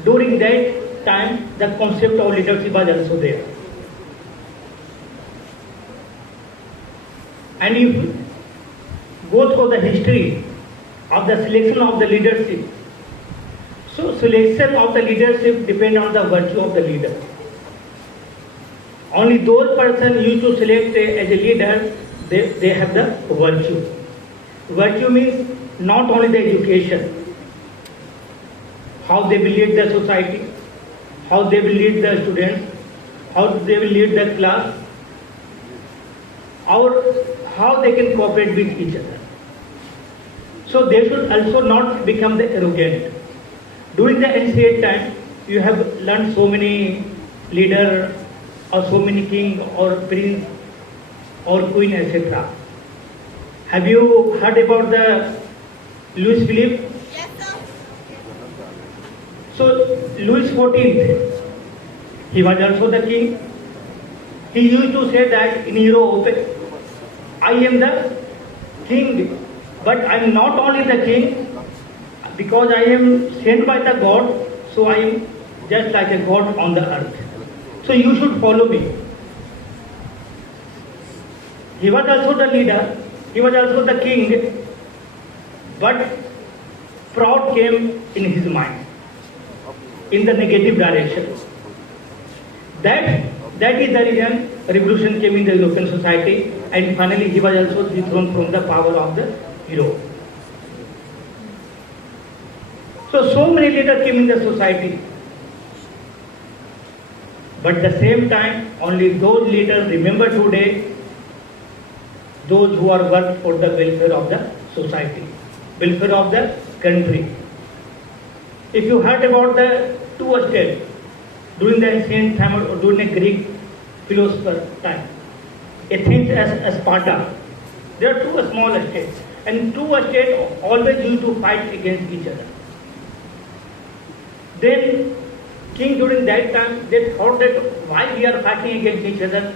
during that time the concept of leadership was also there. And if you go through the history of the selection of the leadership, so selection of the leadership depends on the virtue of the leader. Only those persons used to select as a leader, they have the virtue. Virtue means not only the education, how they will lead the society, how they will lead the students, how they will lead the class, or how they can cooperate with each other. So they should also not become the arrogant. During the ancient time, you have learned so many leaders or so many king or prince or queen, etc. Have you heard about the Louis Philippe? Yes, sir. So Louis XIV, he was also the king. He used to say that in Europe, I am the king, but I am not only the king, because I am sent by the God, so I am just like a God on the earth. So you should follow me. He was also the leader, he was also the king, but fraud came in his mind, in the negative direction. That is the reason revolution came in the European society, and finally he was also dethroned from the power of the Europe. So many leaders came in the society, but at the same time, only those leaders remember today, those who are worked for the welfare of the society, welfare of the country. If you heard about the two estates during the ancient time or during the Greek philosopher time, Athens and Sparta, there are two small estates, and two estates always used to fight against each other. Then king during that time, they thought that why we are fighting against each other,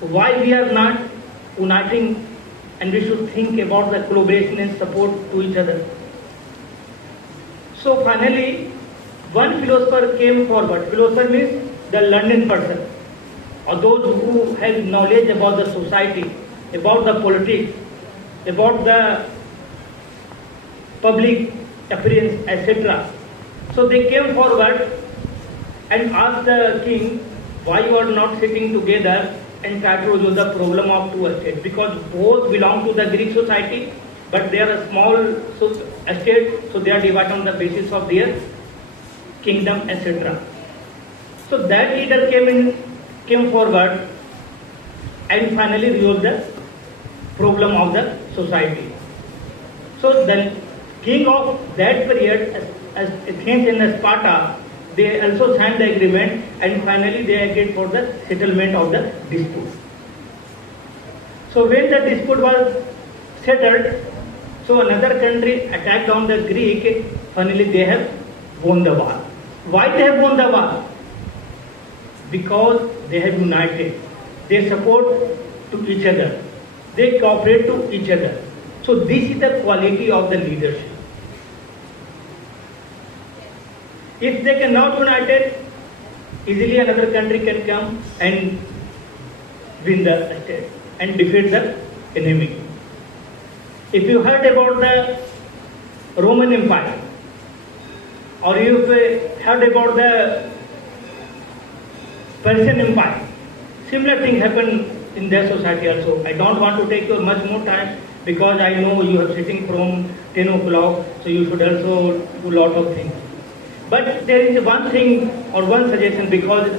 why we are not uniting, and we should think about the collaboration and support to each other. So finally, one philosopher came forward. Philosopher means the learned person, or those who have knowledge about the society, about the politics, about the public appearance, etc. So they came forward and asked the king, why you are not sitting together and try to resolve the problem of two estates? Because both belong to the Greek society, but they are a small estate, so they are divided on the basis of their kingdom, etc. So that leader came forward and finally resolved the problem of the society. So the king of that period, as Athens and Sparta, they also signed the agreement, and finally they agreed for the settlement of the dispute. So when the dispute was settled, so another country attacked on the Greek, finally they have won the war. Why they have won the war? Because they have united. They support to each other. They cooperate to each other. So this is the quality of the leadership. If they cannot unite, easily another country can come and win the state and defeat the enemy. If you heard about the Roman Empire, or if you heard about the Persian Empire, similar thing happened in their society also. I don't want to take your much more time, because I know you are sitting from 10 o'clock, so you should also do a lot of things. But there is one thing or one suggestion, because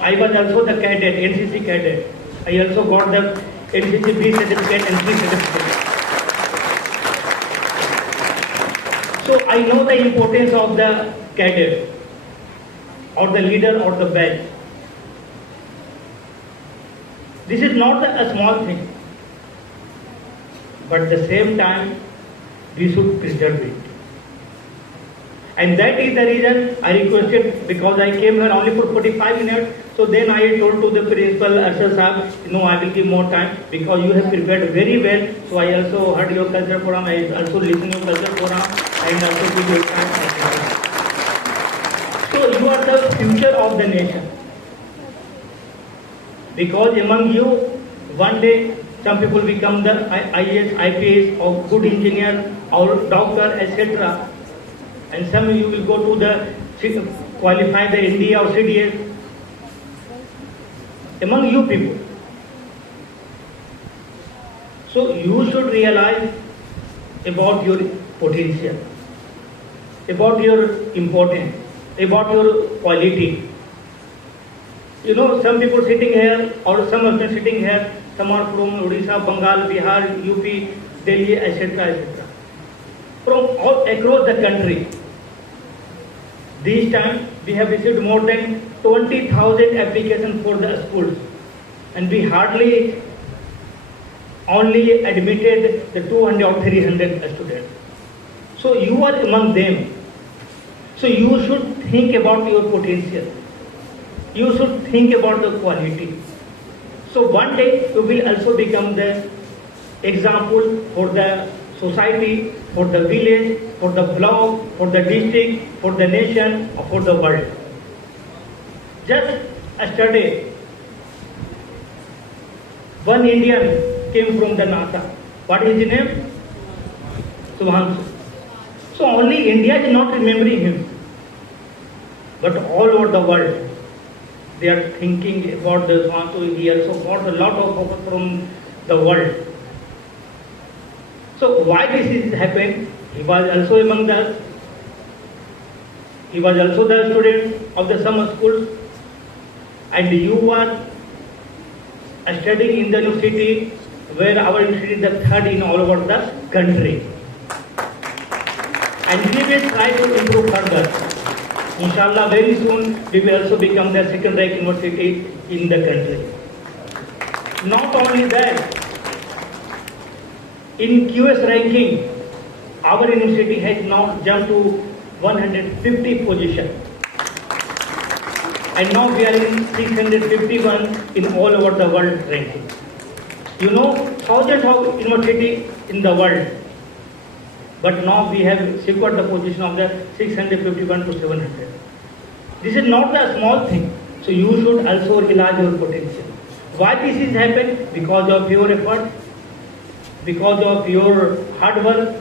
I was also the cadet, NCC cadet. I also got the NCC B certificate and C certificate. So I know the importance of the cadet, or the leader, or the badge. This is not a small thing, but at the same time, we should preserve it. And that is the reason I requested, because I came here only for 45 minutes, so then I told to the principal, Arshad Sahab, no, I will give more time, because you have prepared very well. So I also heard your culture forum, I also listened to your culture forum, and also give your time. So you are the future of the nation. Because among you, one day, some people become the IAS, IPS, or good engineer, or doctor, etc. And some of you will go to the qualify the NDA or CDS. Among you people. So you should realize about your potential, about your importance, about your quality. You know, some people sitting here, or some of them sitting here, some are from Odisha, Bengal, Bihar, UP, Delhi, etc., etc. From all across the country. This time we have received more than 20,000 applications for the schools, and we hardly only admitted the 200 or 300 students. So you are among them. So you should think about your potential. You should think about the quality. So one day you will also become the example for the society, for the village, for the block, for the district, for the nation, or for the world. Just yesterday, one Indian came from the NASA. What is his name? Subhanshu. So only India is not remembering him, but all over the world they are thinking about the Subhanshu. He also got a lot of focus from the world. So why this is happened? He was also among us. He was also the student of the summer schools, and you were studying in the university where our university is the third in all over the country. And we will try to improve further. Inshallah, very soon we will also become the second rank university in the country. Not only that, in QS ranking, our university has now jumped to 150 position. And now we are in 651 in all over the world ranking. You know, thousands of universities in the world, but now we have secured the position of the 651 to 700. This is not a small thing, so you should also realize your potential. Why this is happened? Because of your effort, because of your hard work,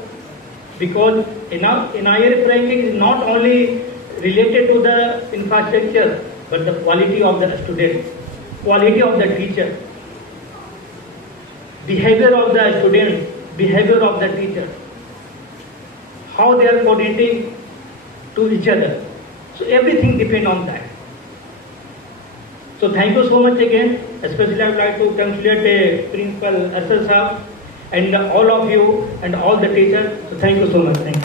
because in IRF ranking is not only related to the infrastructure, but the quality of the student, quality of the teacher, behavior of the student, behavior of the teacher, how they are coordinating to each other. So everything depends on that. So thank you so much again. Especially I would like to congratulate Principal Asal Saab and all of you and all the teachers. So thank you so much. Thank you.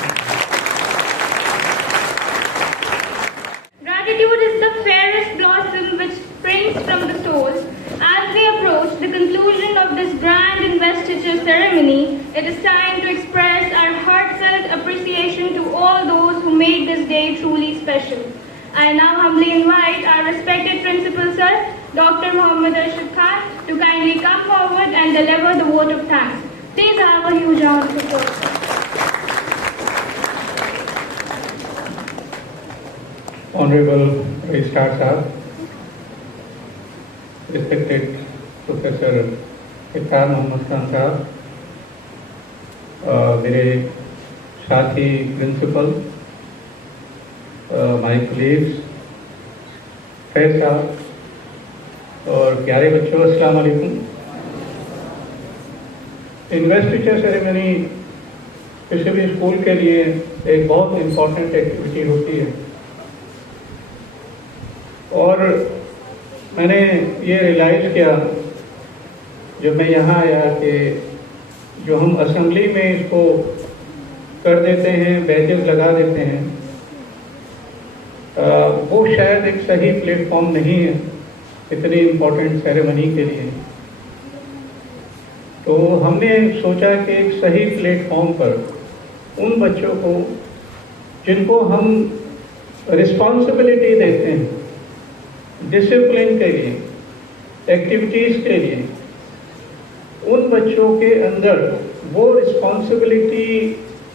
Gratitude is the fairest blossom which springs from the soul. As we approach the conclusion of this grand investiture ceremony, it is time to express our heartfelt appreciation to all those who made this day truly special. I now humbly invite our respected Principal Sir, Dr. Muhammad Arshad Khan, to kindly come forward and deliver the vote of thanks. Please have a huge round of applause. Honorable Registrar Sahab, respected Professor Iftar Muhammad Khan Sahab, मेरे साथी principal, my colleagues, Faiz साहब और प्यारे बच्चों, अस्सलाम वालेकुम। Investiture ceremony किसी भी स्कूल के लिए एक बहुत इम्पोर्टेंट एक्टिविटी होती है और मैंने ये रियलाइज़ किया जब मैं यहाँ आया कि जो हम असेंबली में इसको कर देते हैं, बैचेस लगा देते हैं, वो शायद एक सही प्लेटफॉर्म नहीं है इतनी इम्पोर्टेंट सेरेमनी के लिए। तो हमने सोचा कि एक सही प्लेटफॉर्म पर उन बच्चों को जिनको हम रिस्पॉन्सिबिलिटी देते हैं डिसिप्लिन के लिए, एक्टिविटीज़ के लिए, उन बच्चों के अंदर वो रिस्पॉन्सिबिलिटी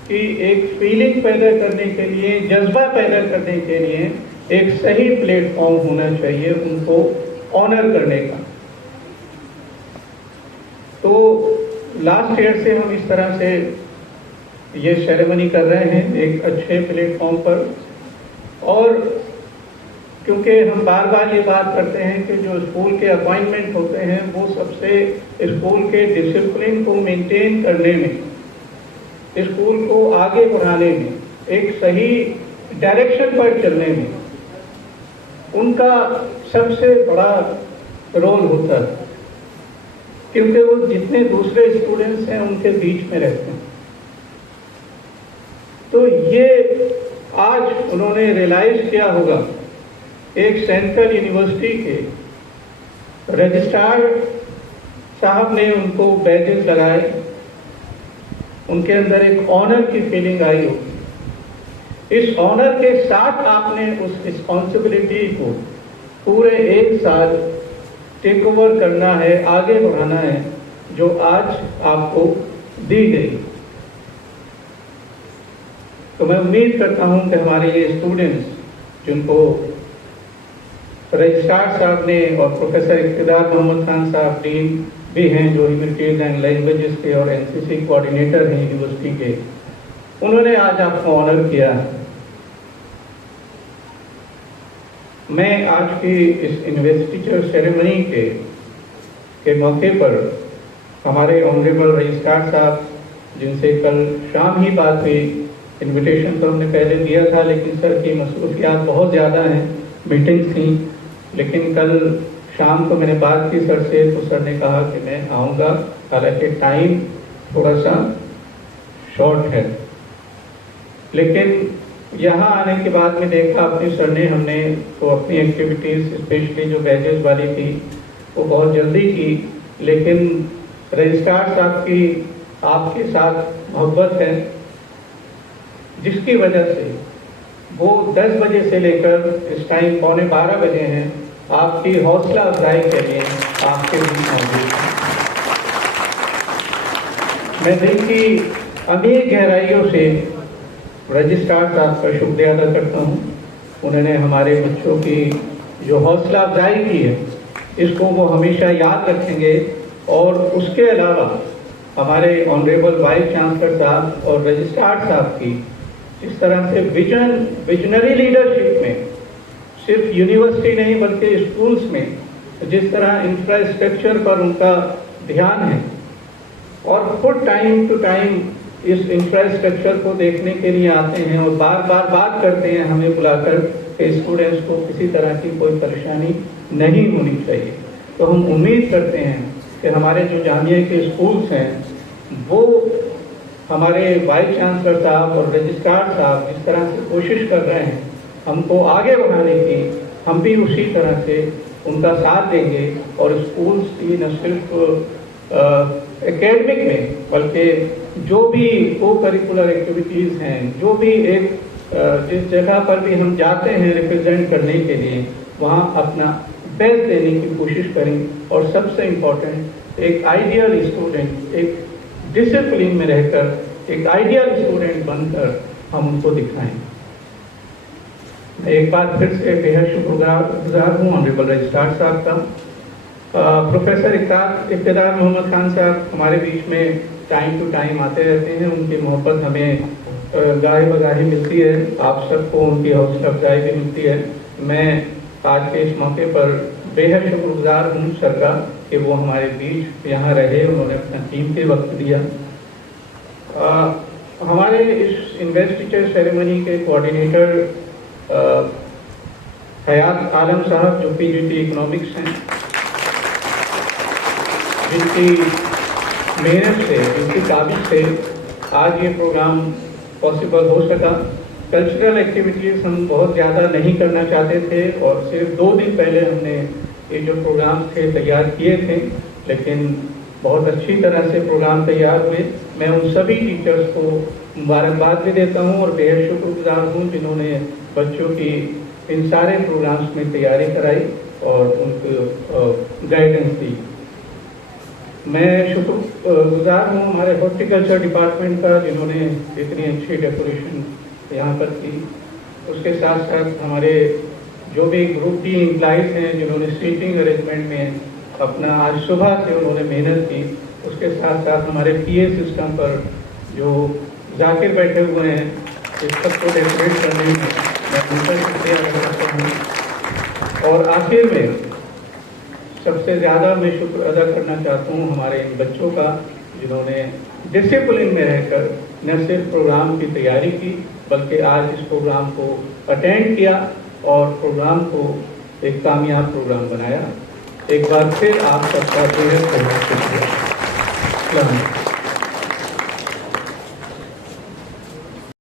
की एक फीलिंग पैदा करने के लिए, जज्बा पैदा करने के लिए एक सही प्लेटफॉर्म होना चाहिए उनको ऑनर करने का। तो लास्ट ईयर से हम इस तरह से ये सेरेमनी कर रहे हैं एक अच्छे प्लेटफॉर्म पर, और क्योंकि हम बार बार ये बात करते हैं कि जो स्कूल के अपॉइंटमेंट होते हैं वो सबसे स्कूल के डिसिप्लिन को मेंटेन करने में, स्कूल को आगे बढ़ाने में, एक सही डायरेक्शन पर चलने में उनका सबसे बड़ा रोल होता है, क्योंकि वो जितने दूसरे स्टूडेंट्स हैं उनके बीच में रहते हैं। तो ये आज उन्होंने रियलाइज किया होगा, एक सेंट्रल यूनिवर्सिटी के रजिस्ट्रार साहब ने उनको बैजेस लगाए, उनके अंदर एक ऑनर की फीलिंग आई होगी। इस ऑनर के साथ आपने उस रिस्पॉन्सिबिलिटी को पूरे एक साल टेक ओवर करना है, आगे बढ़ाना है, जो आज आपको दी गई। तो मैं उम्मीद करता हूं कि हमारे ये स्टूडेंट्स जिनको रजिस्ट्रार साहब ने और प्रोफेसर इक़्तिदार मोहम्मद खान साहब डीन भी हैं जो ह्यूमैनिटीज एंड लैंग्वेजेस के और एनसीसी कोऑर्डिनेटर हैं यूनिवर्सिटी के, उन्होंने आज आपको ऑनर किया। मैं आज की इस इन्वेस्टिचर सेरेमनी के मौके पर हमारे ऑनरेबल रजिस्ट्रार साहब, जिनसे कल शाम ही बात हुई, इनविटेशन तो हमने पहले दिया था लेकिन सर की मसरूफियात बहुत ज़्यादा हैं, मीटिंग्स थी, लेकिन कल शाम को मैंने बात की सर से, तो सर ने कहा कि मैं आऊँगा, हालांकि टाइम थोड़ा सा शॉर्ट है। लेकिन यहाँ आने के बाद में देखा अपने सर ने, हमने तो अपनी एक्टिविटीज़ स्पेशली जो बैजेस वाली थी वो बहुत जल्दी की, लेकिन रजिस्ट्रार साहब की आपके साथ मोहब्बत है, जिसकी वजह से वो 10 बजे से लेकर इस टाइम 11:15 बजे हैं, आपकी हौसला अफजाई के लिए आपके बीच मौजूद है। मैं दिल की अमीर गहराइयों से रजिस्ट्रार साहब का शुक्रिया अदा करता हूँ। उन्होंने हमारे बच्चों की जो हौसला अफजाई की है, इसको वो हमेशा याद रखेंगे। और उसके अलावा हमारे ऑनरेबल वाइस चांसलर साहब और रजिस्ट्रार साहब की इस तरह से विजनरी लीडरशिप में, सिर्फ यूनिवर्सिटी नहीं बल्कि स्कूल्स में जिस तरह इंफ्रास्ट्रक्चर पर उनका ध्यान है, और खुद टाइम टू टाइम इस इंफ्रास्ट्रक्चर को देखने के लिए आते हैं और बार बार बात करते हैं हमें बुलाकर कि स्टूडेंट्स को किसी तरह की कोई परेशानी नहीं होनी चाहिए। तो हम उम्मीद करते हैं कि हमारे जो जामिया के स्कूल्स हैं वो हमारे वाइस चांसलर साहब और रजिस्ट्रार साहब जिस तरह से कोशिश कर रहे हैं हमको आगे बढ़ाने की, हम भी उसी तरह से उनका साथ देंगे। और स्कूल्स की न सिर्फ एकेडमिक में बल्कि जो भी को करिकुलर एक्टिविटीज़ हैं, जो भी एक जिस जगह पर भी हम जाते हैं रिप्रेजेंट करने के लिए, वहाँ अपना बेस्ट देने की कोशिश करें। और सबसे इम्पोर्टेंट, एक आइडियल स्टूडेंट, एक डिसिप्लिन में रहकर एक आइडियल स्टूडेंट बनकर हम उनको दिखाएं। मैं एक बार फिर से बेहद शुक्रगुजार हूँ ऑनरेबल रजिस्ट्रार साहब का। प्रोफेसर इक़्तिदार मोहम्मद खान साहब हमारे बीच में टाइम टू टाइम आते रहते हैं, उनकी मोहब्बत हमें गाहे बगाहे मिलती है, आप सबको उनकी हौसला अफजाई भी मिलती है। मैं आज के इस मौके पर बेहद शुक्रगुजार हूँ सर का कि वो हमारे बीच यहाँ रहे, उन्होंने अपना कीमती वक्त दिया। हमारे इस इन्वेस्टिचर सेरेमनी के कोऑर्डिनेटर हयात आलम साहब जो PGT इकोनॉमिक्स हैं, जिनकी मेहनत से, जिनकी काबिज से आज ये प्रोग्राम पॉसिबल हो सका। कल्चरल एक्टिविटीज़ हम बहुत ज़्यादा नहीं करना चाहते थे और सिर्फ 2 दिन पहले हमने ये जो प्रोग्राम थे तैयार किए थे, लेकिन बहुत अच्छी तरह से प्रोग्राम तैयार हुए। मैं उन सभी टीचर्स को मुबारकबाद भी देता हूँ और बेहद शुक्रगुजार हूँ जिन्होंने बच्चों की इन सारे प्रोग्राम्स में तैयारी कराई और उनको गाइडेंस दी। मैं शुक्रगुजार हूँ हमारे हॉर्टिकल्चर डिपार्टमेंट का जिन्होंने इतनी अच्छी डेकोरेशन यहाँ पर की। उसके साथ साथ हमारे जो भी ग्रुप डी एम्प्लॉइज हैं जिन्होंने सीटिंग अरेंजमेंट में अपना आज सुबह से उन्होंने मेहनत की। उसके साथ साथ हमारे PA सिस्टम पर जो जाकिर बैठे हुए हैं, इस सबको डेकोरेट करने में मैं उनका शुक्रिया अदा करता हूँ। और आखिर में सबसे ज़्यादा मैं शुक्र अदा करना चाहता हूँ हमारे इन बच्चों का जिन्होंने डिसिप्लिन में रहकर न सिर्फ प्रोग्राम की तैयारी की बल्कि आज इस प्रोग्राम को अटेंड किया और प्रोग्राम को एक कामयाब प्रोग्राम बनाया। एक बार फिर आप सबका बेहद शुक्रिया।